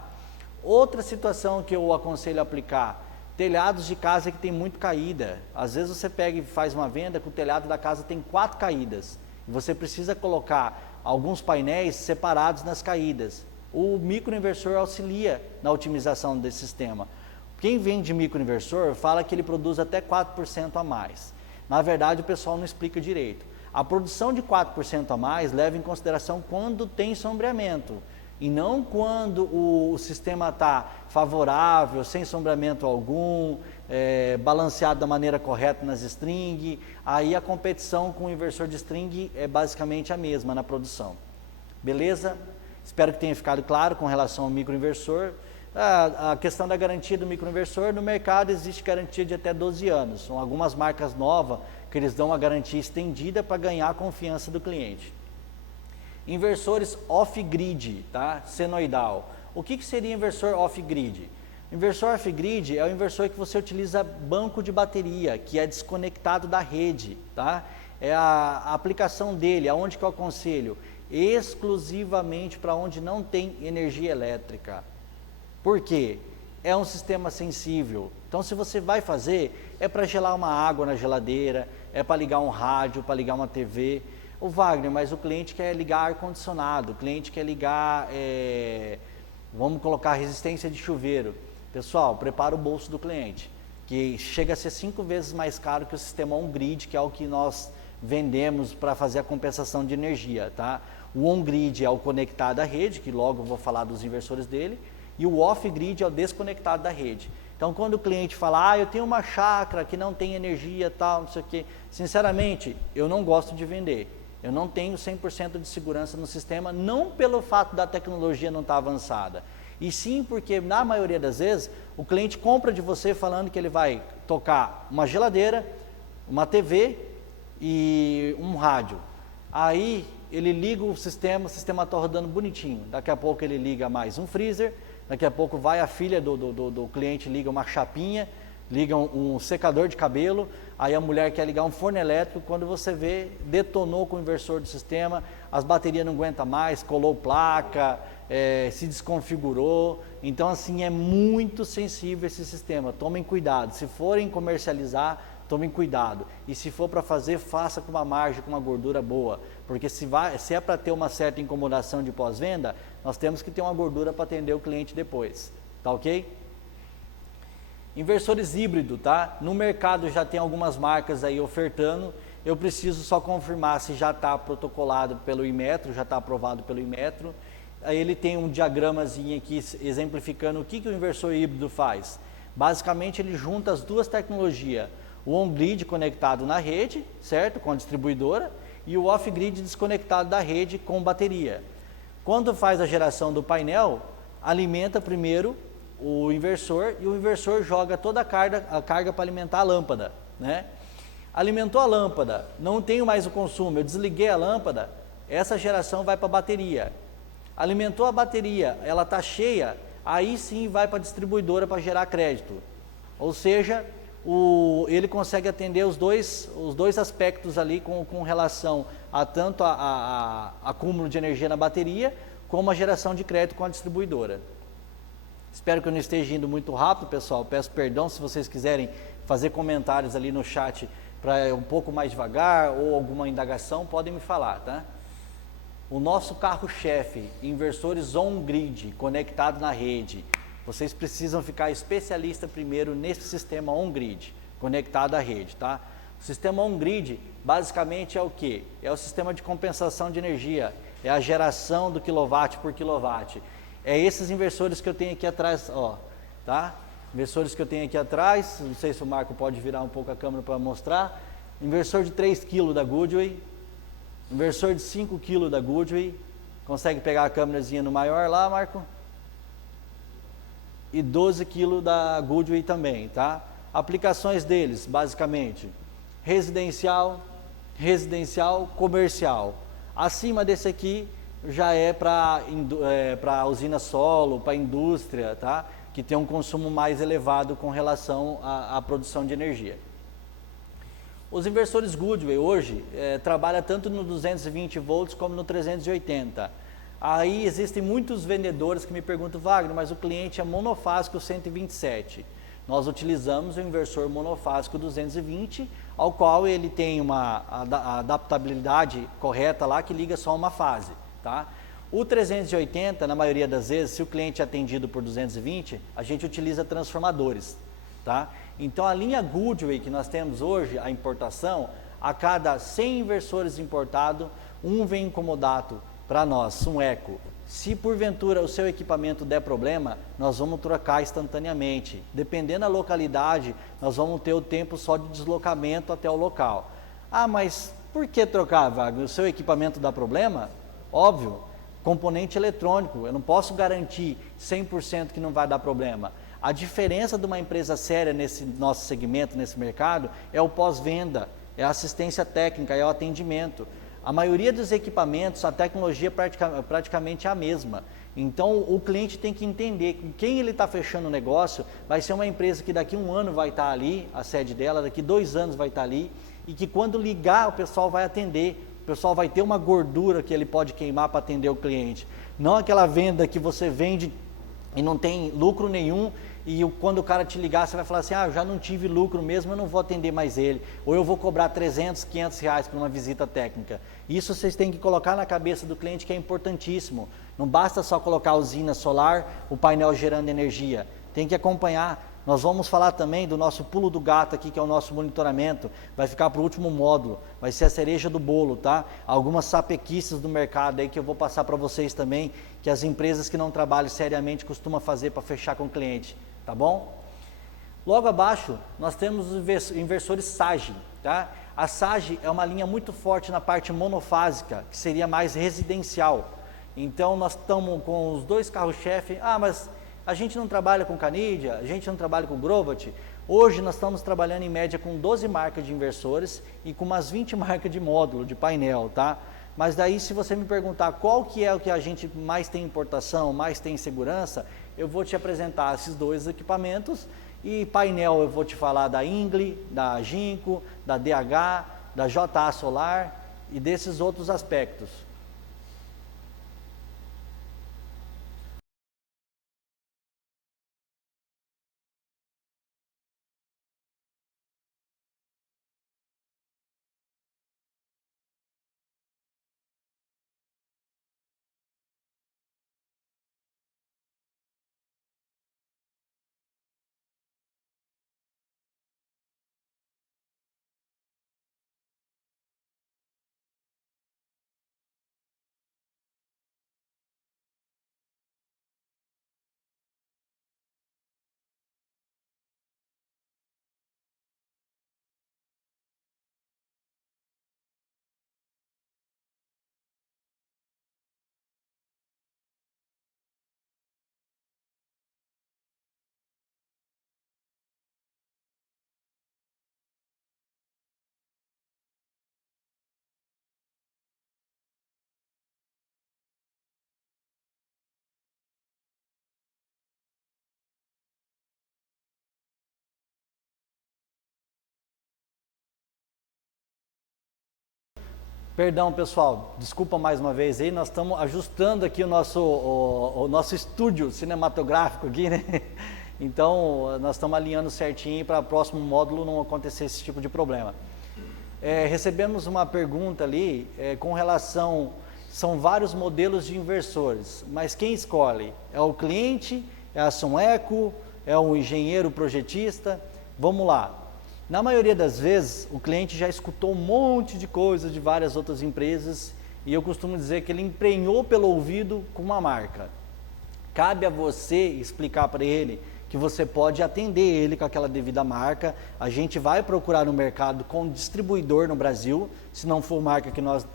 Outra situação que eu aconselho a aplicar, telhados de casa que tem muito caída. Às vezes você pega e faz uma venda que o telhado da casa tem 4 caídas. E você precisa colocar alguns painéis separados nas caídas. O microinversor auxilia na otimização desse sistema. Quem vende microinversor fala que ele produz até 4% a mais. Na verdade, o pessoal não explica direito. A produção de 4% a mais leva em consideração quando tem sombreamento. E não quando o sistema está favorável, sem sombreamento algum, balanceado da maneira correta nas string. Aí a competição com o inversor de string é basicamente a mesma na produção. Beleza? Espero que tenha ficado claro com relação ao microinversor. A questão da garantia do microinversor, no mercado existe garantia de até 12 anos. São algumas marcas novas que eles dão uma garantia estendida para ganhar a confiança do cliente. Inversores off-grid, tá? Senoidal. O que seria inversor off-grid? Inversor off-grid é o inversor que você utiliza banco de bateria, que é desconectado da rede, tá? É a aplicação dele, aonde que eu aconselho? Exclusivamente para onde não tem energia elétrica. Por quê? É um sistema sensível. Então, se você vai fazer, é para gelar uma água na geladeira, é para ligar um rádio, para ligar uma TV. O Wagner, mas o cliente quer ligar ar-condicionado, o cliente quer ligar, vamos colocar resistência de chuveiro. Pessoal, prepara o bolso do cliente, que chega a ser 5 vezes mais caro que o sistema on-grid, que é o que nós vendemos para fazer a compensação de energia, tá? O on-grid é o conectado à rede, que logo eu vou falar dos inversores dele, e o off-grid é o desconectado da rede. Então, quando o cliente fala, eu tenho uma chácara que não tem energia, tal, não sei o quê, sinceramente, eu não gosto de vender. Eu não tenho 100% de segurança no sistema, não pelo fato da tecnologia não estar avançada, e sim porque, na maioria das vezes, o cliente compra de você falando que ele vai tocar uma geladeira, uma TV e um rádio. Aí, ele liga o sistema está rodando bonitinho. Daqui a pouco ele liga mais um freezer, daqui a pouco vai a filha do cliente, liga uma chapinha, liga um secador de cabelo, aí a mulher quer ligar um forno elétrico, quando você vê, detonou com o inversor do sistema, as baterias não aguentam mais, colou placa, se desconfigurou. Então, assim, é muito sensível esse sistema. Tomem cuidado, se forem comercializar, tomem cuidado. E se for para fazer, faça com uma margem, com uma gordura boa, porque se é para ter uma certa incomodação de pós-venda, nós temos que ter uma gordura para atender o cliente depois, tá ok? Inversores híbridos, tá? No mercado já tem algumas marcas aí ofertando, eu preciso só confirmar se já está protocolado pelo Inmetro, já está aprovado pelo Inmetro. Aí ele tem um diagramazinho aqui exemplificando o que o inversor híbrido faz. Basicamente ele junta as duas tecnologias, o on-grid conectado na rede, certo? Com a distribuidora, e o off-grid desconectado da rede com bateria. Quando faz a geração do painel, alimenta primeiro o inversor, e o inversor joga toda a carga para alimentar a lâmpada, né? Alimentou a lâmpada, não tenho mais o consumo, eu desliguei a lâmpada, essa geração vai para a bateria. Alimentou a bateria, ela está cheia, aí sim vai para a distribuidora para gerar crédito. Ou seja, ele consegue atender os dois aspectos ali com relação a tanto a acúmulo de energia na bateria, como a geração de crédito com a distribuidora. Espero que eu não esteja indo muito rápido, pessoal. Peço perdão se vocês quiserem fazer comentários ali no chat para um pouco mais devagar ou alguma indagação, podem me falar, tá? O nosso carro-chefe, inversores on-grid, conectado na rede. Vocês precisam ficar especialista primeiro nesse sistema on-grid, conectado à rede, tá? O sistema on-grid, basicamente é o quê? É o sistema de compensação de energia, é a geração do quilowatt por quilowatt. É esses inversores que eu tenho aqui atrás, ó, tá? Inversores que eu tenho aqui atrás, não sei se o Marco pode virar um pouco a câmera para mostrar. Inversor de 3 kg da Goodway, Inversor de 5 kg da Goodway. Consegue pegar a câmerazinha no maior lá, Marco? E 12 kg da Goodway também, tá? Aplicações deles, basicamente, residencial, comercial. Acima desse aqui já é para usina solo, para indústria, tá? Que tem um consumo mais elevado com relação à produção de energia. Os inversores Goodway hoje trabalham tanto no 220 volts como no 380. Aí existem muitos vendedores que me perguntam, Wagner, mas o cliente é monofásico 127. Nós utilizamos o inversor monofásico 220, ao qual ele tem uma adaptabilidade correta lá que liga só uma fase, tá? O 380, na maioria das vezes, se o cliente é atendido por 220, a gente utiliza transformadores, tá? Então a linha Goodway que nós temos hoje, a importação, a cada 100 inversores importados, um vem incomodato para nós, um eco. Se porventura o seu equipamento der problema, nós vamos trocar instantaneamente. Dependendo da localidade, nós vamos ter o tempo só de deslocamento até o local. Ah, mas por que trocar, Wagner? O seu equipamento dá problema? Óbvio, componente eletrônico, eu não posso garantir 100% que não vai dar problema. A diferença de uma empresa séria nesse nosso segmento, nesse mercado, é o pós-venda, é a assistência técnica, é o atendimento. A maioria dos equipamentos, a tecnologia praticamente é a mesma. Então, o cliente tem que entender com quem ele está fechando o negócio. Vai ser uma empresa que daqui a 1 ano vai estar ali, a sede dela, daqui 2 anos vai estar ali, e que quando ligar o pessoal vai atender. O pessoal vai ter uma gordura que ele pode queimar para atender o cliente. Não aquela venda que você vende e não tem lucro nenhum, e quando o cara te ligar, você vai falar assim, eu já não tive lucro mesmo, eu não vou atender mais ele, ou eu vou cobrar 300, 500 reais por uma visita técnica. Isso vocês têm que colocar na cabeça do cliente, que é importantíssimo. Não basta só colocar a usina solar, o painel gerando energia, tem que acompanhar. Nós vamos falar também do nosso pulo do gato aqui, que é o nosso monitoramento, vai ficar para o último módulo, vai ser a cereja do bolo, tá? Algumas sapequices do mercado aí que eu vou passar para vocês também, que as empresas que não trabalham seriamente costumam fazer para fechar com o cliente, tá bom? Logo abaixo, nós temos os inversores SAGE, tá? A SAGE é uma linha muito forte na parte monofásica, que seria mais residencial. Então, nós estamos com os 2 carros-chefe, mas a gente não trabalha com Canidia, a gente não trabalha com Grovat. Hoje nós estamos trabalhando em média com 12 marcas de inversores e com umas 20 marcas de módulo, de painel, tá? Mas daí, se você me perguntar qual que é o que a gente mais tem importação, mais tem segurança, eu vou te apresentar esses 2 equipamentos. E painel eu vou te falar da Ingle, da Ginco, da DH, da JA Solar e desses outros aspectos. Perdão, pessoal, desculpa mais uma vez aí, nós estamos ajustando aqui o nosso estúdio cinematográfico aqui, né? Então, nós estamos alinhando certinho para o próximo módulo não acontecer esse tipo de problema. Recebemos uma pergunta ali com relação, são vários modelos de inversores, mas quem escolhe? É o cliente, é a Suneco, é o engenheiro projetista? Vamos lá. Na maioria das vezes, o cliente já escutou um monte de coisas de várias outras empresas e eu costumo dizer que ele emprenhou pelo ouvido com uma marca. Cabe a você explicar para ele que você pode atender ele com aquela devida marca. A gente vai procurar no mercado com distribuidor no Brasil, se não for marca que nós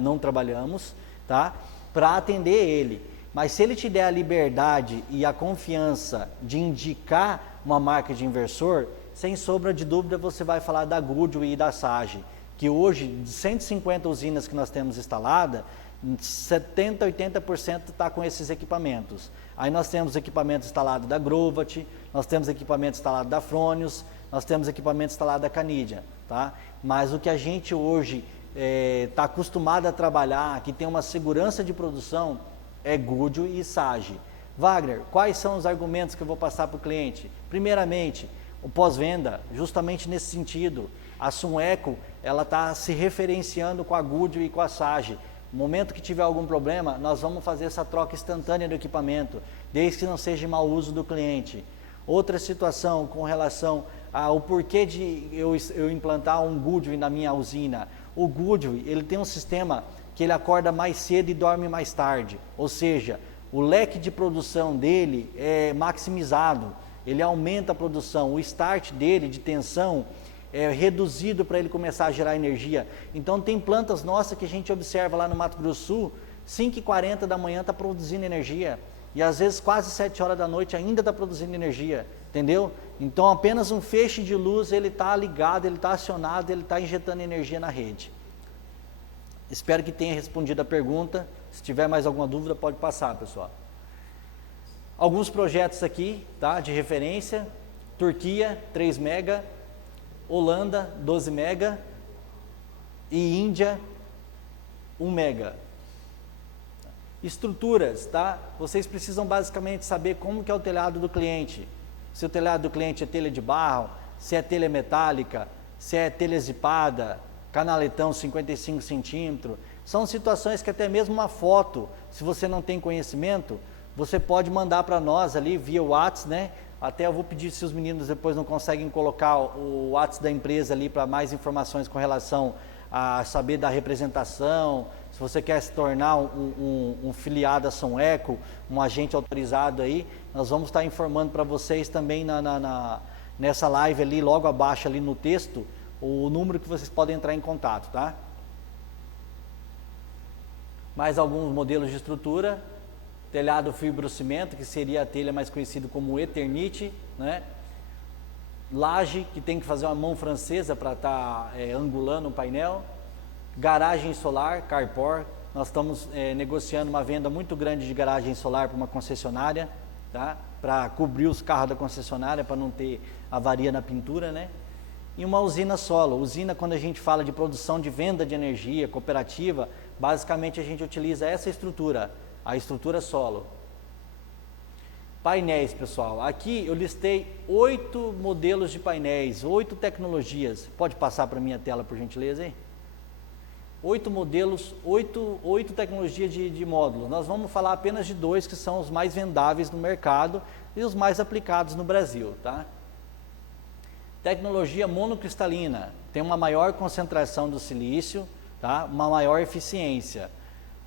não trabalhamos, tá? Para atender ele. Mas se ele te der a liberdade e a confiança de indicar uma marca de inversor, sem sombra de dúvida você vai falar da Goodwill e da Sage, que hoje, de 150 usinas que nós temos instalada, 70%, 80% está com esses equipamentos. Aí nós temos equipamento instalado da Grovat, nós temos equipamento instalado da Fronius, nós temos equipamento instalado da Canidia, tá? Mas o que a gente hoje está acostumado a trabalhar, que tem uma segurança de produção, é Goodwill e Sage. Wagner, quais são os argumentos que eu vou passar para o cliente? Primeiramente, o pós-venda, justamente nesse sentido. A Suneco, ela está se referenciando com a Goodwill e com a Sage. No momento que tiver algum problema, nós vamos fazer essa troca instantânea do equipamento, desde que não seja mau uso do cliente. Outra situação com relação ao porquê de eu implantar um Goodwill na minha usina. O Goodwill, ele tem um sistema que ele acorda mais cedo e dorme mais tarde, ou seja, o leque de produção dele é maximizado, ele aumenta a produção, o start dele de tensão é reduzido para ele começar a gerar energia. Então tem plantas nossas que a gente observa lá no Mato Grosso do Sul, 5h40 da manhã está produzindo energia, e às vezes quase 7 horas da noite ainda está produzindo energia, entendeu? Então apenas um feixe de luz, ele está ligado, ele está acionado, ele está injetando energia na rede. Espero que tenha respondido a pergunta. Se tiver mais alguma dúvida, pode passar, pessoal. Alguns projetos aqui, tá, de referência: Turquia, 3 mega, Holanda, 12 mega e Índia, 1 mega. Estruturas, tá? Vocês precisam basicamente saber como que é o telhado do cliente. Se o telhado do cliente é telha de barro, se é telha metálica, se é telha zipada, canaletão 55 centímetros. São situações que até mesmo uma foto, se você não tem conhecimento, você pode mandar para nós ali via WhatsApp, né? Até eu vou pedir, se os meninos depois não conseguem colocar o WhatsApp da empresa ali para mais informações com relação a saber da representação, se você quer se tornar um filiado da Suneco, um agente autorizado aí, nós vamos estar informando para vocês também nessa live ali, logo abaixo ali no texto, o número que vocês podem entrar em contato, tá? Mais alguns modelos de estrutura: telhado fibrocimento, que seria a telha mais conhecida como Eternite, né? Laje, que tem que fazer uma mão francesa para estar angulando o painel. Garagem solar, carport, nós estamos negociando uma venda muito grande de garagem solar para uma concessionária, tá? Para cobrir os carros da concessionária, para não ter avaria na pintura, né? E uma usina solo. Usina, quando a gente fala de produção de venda de energia cooperativa, basicamente a gente utiliza essa estrutura, a estrutura solo. Painéis, pessoal. Aqui eu listei 8 modelos de painéis, 8 tecnologias. Pode passar para a minha tela, por gentileza, aí? 8 modelos, 8 tecnologias de módulos. Nós vamos falar apenas de 2 que são os mais vendáveis no mercado e os mais aplicados no Brasil, tá? Tecnologia monocristalina, tem uma maior concentração do silício, tá? Uma maior eficiência.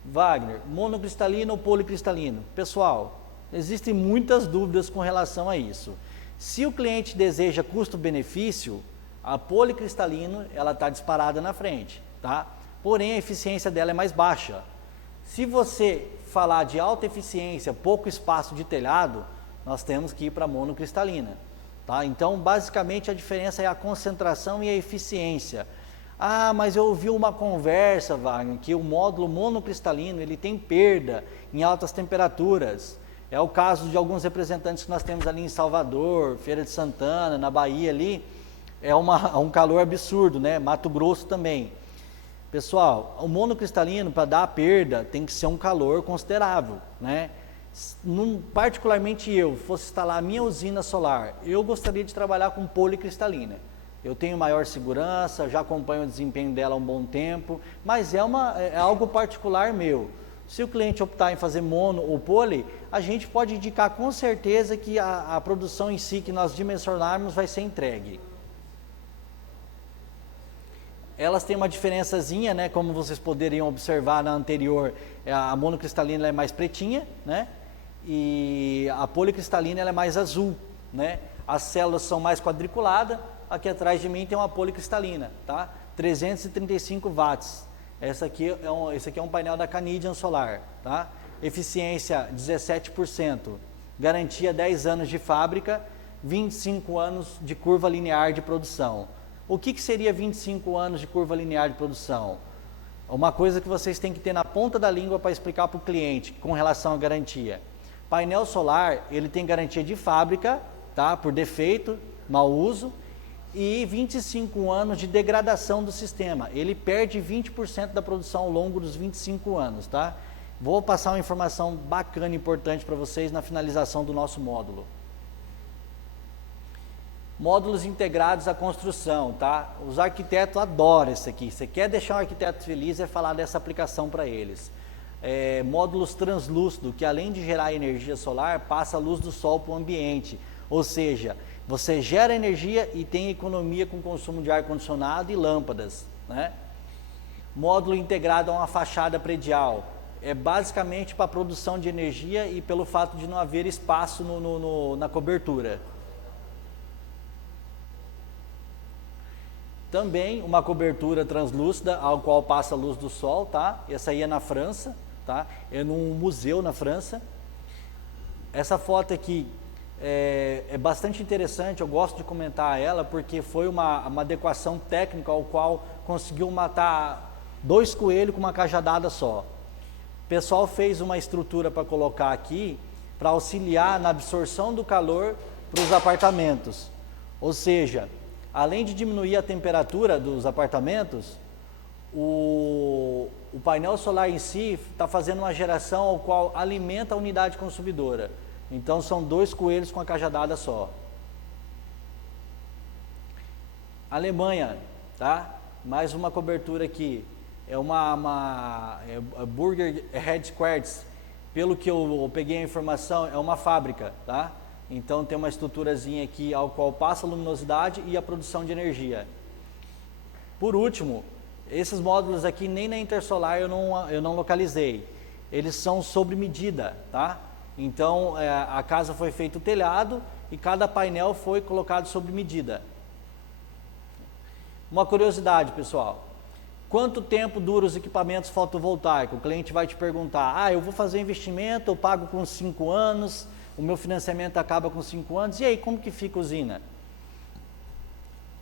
Wagner, monocristalino ou policristalino? Pessoal, existem muitas dúvidas com relação a isso. Se o cliente deseja custo-benefício, a policristalino, ela está disparada na frente, tá? Porém, a eficiência dela é mais baixa. Se você falar de alta eficiência, pouco espaço de telhado, nós temos que ir para a monocristalina. Tá? Então, basicamente, a diferença é a concentração e a eficiência. Ah, mas eu ouvi uma conversa, Wagner, que o módulo monocristalino ele tem perda em altas temperaturas. É o caso de alguns representantes que nós temos ali em Salvador, Feira de Santana, na Bahia ali, é um calor absurdo, né? Mato Grosso também. Pessoal, o monocristalino, para dar a perda, tem que ser um calor considerável, né? Particularmente eu, fosse instalar a minha usina solar, eu gostaria de trabalhar com policristalina. Eu tenho maior segurança, já acompanho o desempenho dela há um bom tempo, mas é algo particular meu. Se o cliente optar em fazer mono ou poli, a gente pode indicar com certeza que a produção em si que nós dimensionarmos vai ser entregue. Elas têm uma diferençazinha, né? Como vocês poderiam observar na anterior, a monocristalina é mais pretinha, né? E a policristalina ela é mais azul, né? As células são mais quadriculadas, aqui atrás de mim tem uma policristalina, tá? 335 watts. Esse aqui é um painel da Canadian Solar, tá? Eficiência 17%, garantia 10 anos de fábrica, 25 anos de curva linear de produção. O que seria 25 anos de curva linear de produção? Uma coisa que vocês têm que ter na ponta da língua para explicar para o cliente com relação à garantia. Painel solar, ele tem garantia de fábrica, tá? Por defeito, mau uso, e 25 anos de degradação do sistema. Ele perde 20% da produção ao longo dos 25 anos, tá? Vou passar uma informação bacana e importante para vocês na finalização do nosso módulo. Módulos integrados à construção, tá? Os arquitetos adoram isso aqui. Você quer deixar um arquiteto feliz, é falar dessa aplicação para eles. Módulos translúcidos, que além de gerar energia solar, passa a luz do sol para o ambiente. Ou seja, você gera energia e tem economia com consumo de ar-condicionado e lâmpadas, né? Módulo integrado a uma fachada predial. É basicamente para a produção de energia e pelo fato de não haver espaço na cobertura. Também uma cobertura translúcida, ao qual passa a luz do sol, tá? Essa aí é na França, tá? É num museu na França. Essa foto aqui é bastante interessante, eu gosto de comentar ela, porque foi uma adequação técnica ao qual conseguiu matar 2 coelhos com uma cajadada só. O pessoal fez uma estrutura para colocar aqui, para auxiliar na absorção do calor para os apartamentos. Ou seja, além de diminuir a temperatura dos apartamentos, o painel solar em si está fazendo uma geração ao qual alimenta a unidade consumidora. Então são 2 coelhos com a cajadada só. Alemanha, tá? Mais uma cobertura aqui. É Burger Headquarters. Pelo que eu peguei a informação, é uma fábrica, tá? Então tem uma estruturazinha aqui ao qual passa a luminosidade e a produção de energia. Por último, esses módulos aqui nem na Intersolar eu não localizei. Eles são sob medida, tá? Então a casa foi feito o telhado e cada painel foi colocado sob medida. Uma curiosidade, pessoal. Quanto tempo duram os equipamentos fotovoltaicos? O cliente vai te perguntar, eu vou fazer investimento, eu pago com 5 anos, o meu financiamento acaba com 5 anos, e aí como que fica a usina?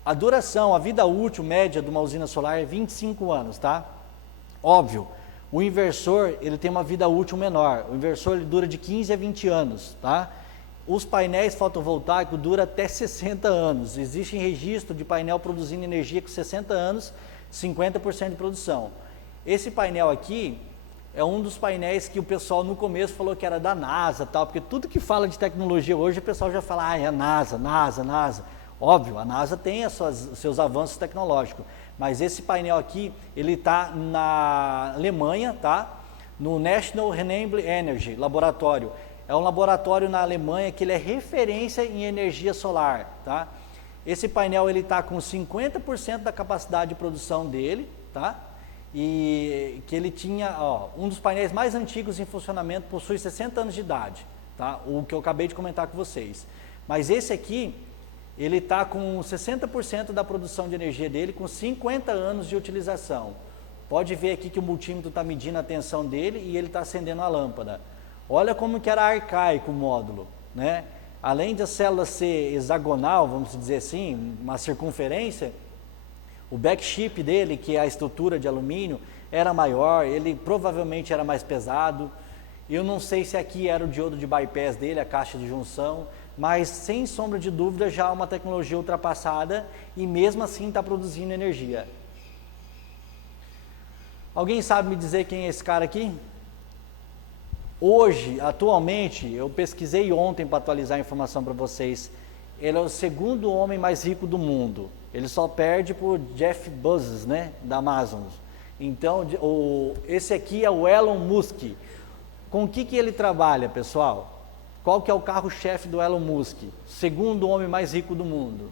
A duração, a vida útil média de uma usina solar é 25 anos, tá? Óbvio, o inversor, ele tem uma vida útil menor, o inversor ele dura de 15 a 20 anos, tá? Os painéis fotovoltaicos duram até 60 anos, existe registro de painel produzindo energia com 60 anos, 50% de produção. Esse painel aqui é um dos painéis que o pessoal no começo falou que era da NASA, tal, porque tudo que fala de tecnologia hoje o pessoal já fala, é a NASA. Óbvio, a NASA tem os seus avanços tecnológicos, mas esse painel aqui, ele está na Alemanha, tá? No National Renewable Energy Laboratório. É um laboratório na Alemanha que ele é referência em energia solar, tá? Esse painel ele está com 50% da capacidade de produção dele, tá? E que ele tinha, um dos painéis mais antigos em funcionamento, possui 60 anos de idade, tá? O que eu acabei de comentar com vocês. Mas esse aqui, ele está com 60% da produção de energia dele, com 50 anos de utilização. Pode ver aqui que o multímetro está medindo a tensão dele e ele está acendendo a lâmpada. Olha como que era arcaico o módulo, né? Além da célula ser hexagonal, vamos dizer assim, uma circunferência, o backship dele, que é a estrutura de alumínio, era maior, ele provavelmente era mais pesado. Eu não sei se aqui era o diodo de bypass dele, a caixa de junção, mas sem sombra de dúvida já é uma tecnologia ultrapassada e mesmo assim está produzindo energia. Alguém sabe me dizer quem é esse cara aqui? Hoje, atualmente, eu pesquisei ontem para atualizar a informação para vocês, ele é o 2º homem mais rico do mundo. Ele só perde por Jeff Bezos, né, da Amazon. Então, esse aqui é o Elon Musk. Com o que ele trabalha, pessoal? Qual que é o carro-chefe do Elon Musk? 2º homem mais rico do mundo.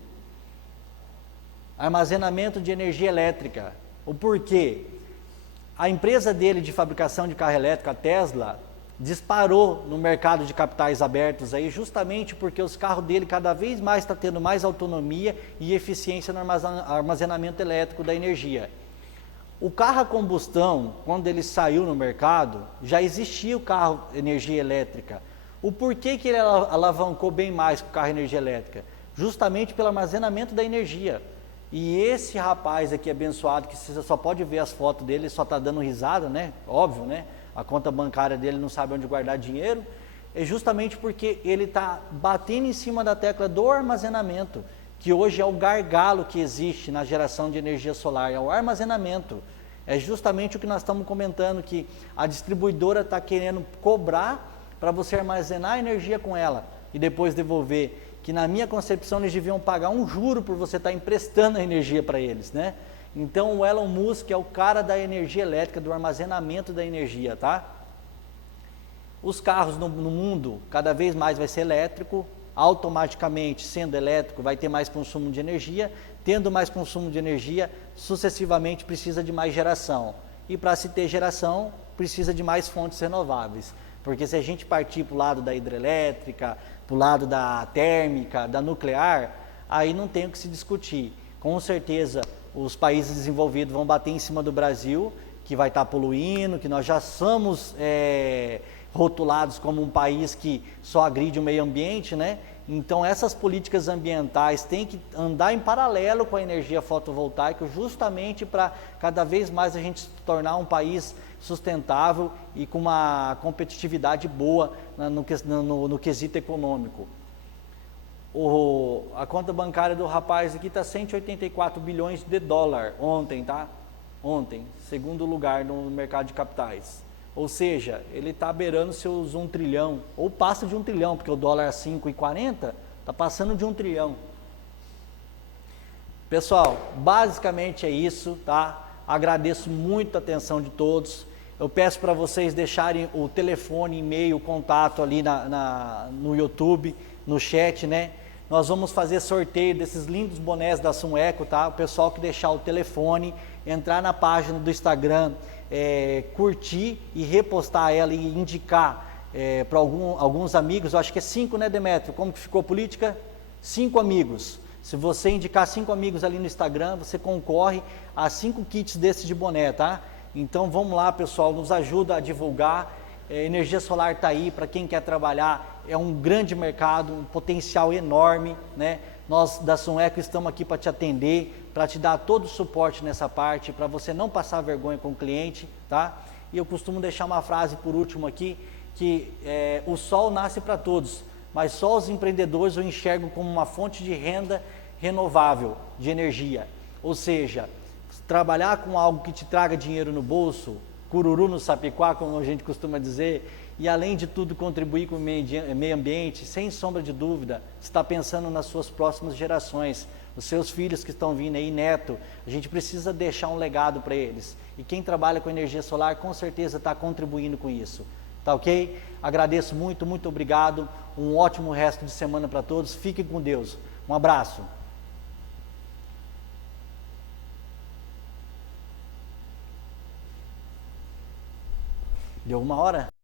Armazenamento de energia elétrica. O porquê? A empresa dele de fabricação de carro elétrico, a Tesla, disparou no mercado de capitais abertos aí, justamente porque os carros dele cada vez mais estão tendo mais autonomia e eficiência no armazenamento elétrico da energia. O carro a combustão, quando ele saiu no mercado, já existia o carro energia elétrica. O porquê que ele alavancou bem mais que o carro energia elétrica? Justamente pelo armazenamento da energia. E esse rapaz aqui abençoado, que você só pode ver as fotos dele, ele só está dando risada, né? Óbvio, né? A conta bancária dele não sabe onde guardar dinheiro. É justamente porque ele está batendo em cima da tecla do armazenamento, que hoje é o gargalo que existe na geração de energia solar, é o armazenamento. É justamente o que nós estamos comentando, que a distribuidora está querendo cobrar para você armazenar energia com ela e depois devolver, que na minha concepção eles deviam pagar um juro por você estar emprestando a energia para eles, né? Então o Elon Musk é o cara da energia elétrica, do armazenamento da energia, tá? Os carros no mundo cada vez mais vai ser elétrico, automaticamente sendo elétrico vai ter mais consumo de energia, tendo mais consumo de energia, sucessivamente precisa de mais geração. E para se ter geração, precisa de mais fontes renováveis. Porque se a gente partir para o lado da hidrelétrica, para o lado da térmica, da nuclear, aí não tem o que se discutir. Com certeza os países desenvolvidos vão bater em cima do Brasil, que vai estar poluindo, que nós já somos rotulados como um país que só agride o meio ambiente, né? Então essas políticas ambientais têm que andar em paralelo com a energia fotovoltaica, justamente para cada vez mais a gente se tornar um país sustentável e com uma competitividade boa no quesito econômico. A conta bancária do rapaz aqui está 184 bilhões de dólar ontem, tá? Ontem, segundo lugar no mercado de capitais. Ou seja, ele está beirando seus 1 trilhão, ou passa de 1 trilhão, porque o dólar é 5,40, está passando de 1 trilhão. Pessoal, basicamente é isso, tá? Agradeço muito a atenção de todos. Eu peço para vocês deixarem o telefone, e-mail, contato ali no YouTube, no chat, né? Nós vamos fazer sorteio desses lindos bonés da Suneco, tá? O pessoal que deixar o telefone, entrar na página do Instagram, curtir e repostar ela e indicar para alguns amigos. Eu acho que é 5, né, Demétrio? Como que ficou a política? 5 amigos. Se você indicar 5 amigos ali no Instagram, você concorre a 5 kits desses de boné, tá? Então vamos lá, pessoal, nos ajuda a divulgar. Energia solar está aí para quem quer trabalhar, é um grande mercado, um potencial enorme, né? Nós da Suneco estamos aqui para te atender, para te dar todo o suporte nessa parte, para você não passar vergonha com o cliente, tá? E eu costumo deixar uma frase por último aqui, que o sol nasce para todos, mas só os empreendedores o enxergam como uma fonte de renda renovável, de energia. Ou seja, trabalhar com algo que te traga dinheiro no bolso, cururu no sapiquá, como a gente costuma dizer, e além de tudo contribuir com o meio ambiente, sem sombra de dúvida, está pensando nas suas próximas gerações, os seus filhos que estão vindo aí, neto, a gente precisa deixar um legado para eles. E quem trabalha com energia solar com certeza está contribuindo com isso. Tá ok? Agradeço muito, muito obrigado. Um ótimo resto de semana para todos. Fiquem com Deus. Um abraço. Deu 1 hora?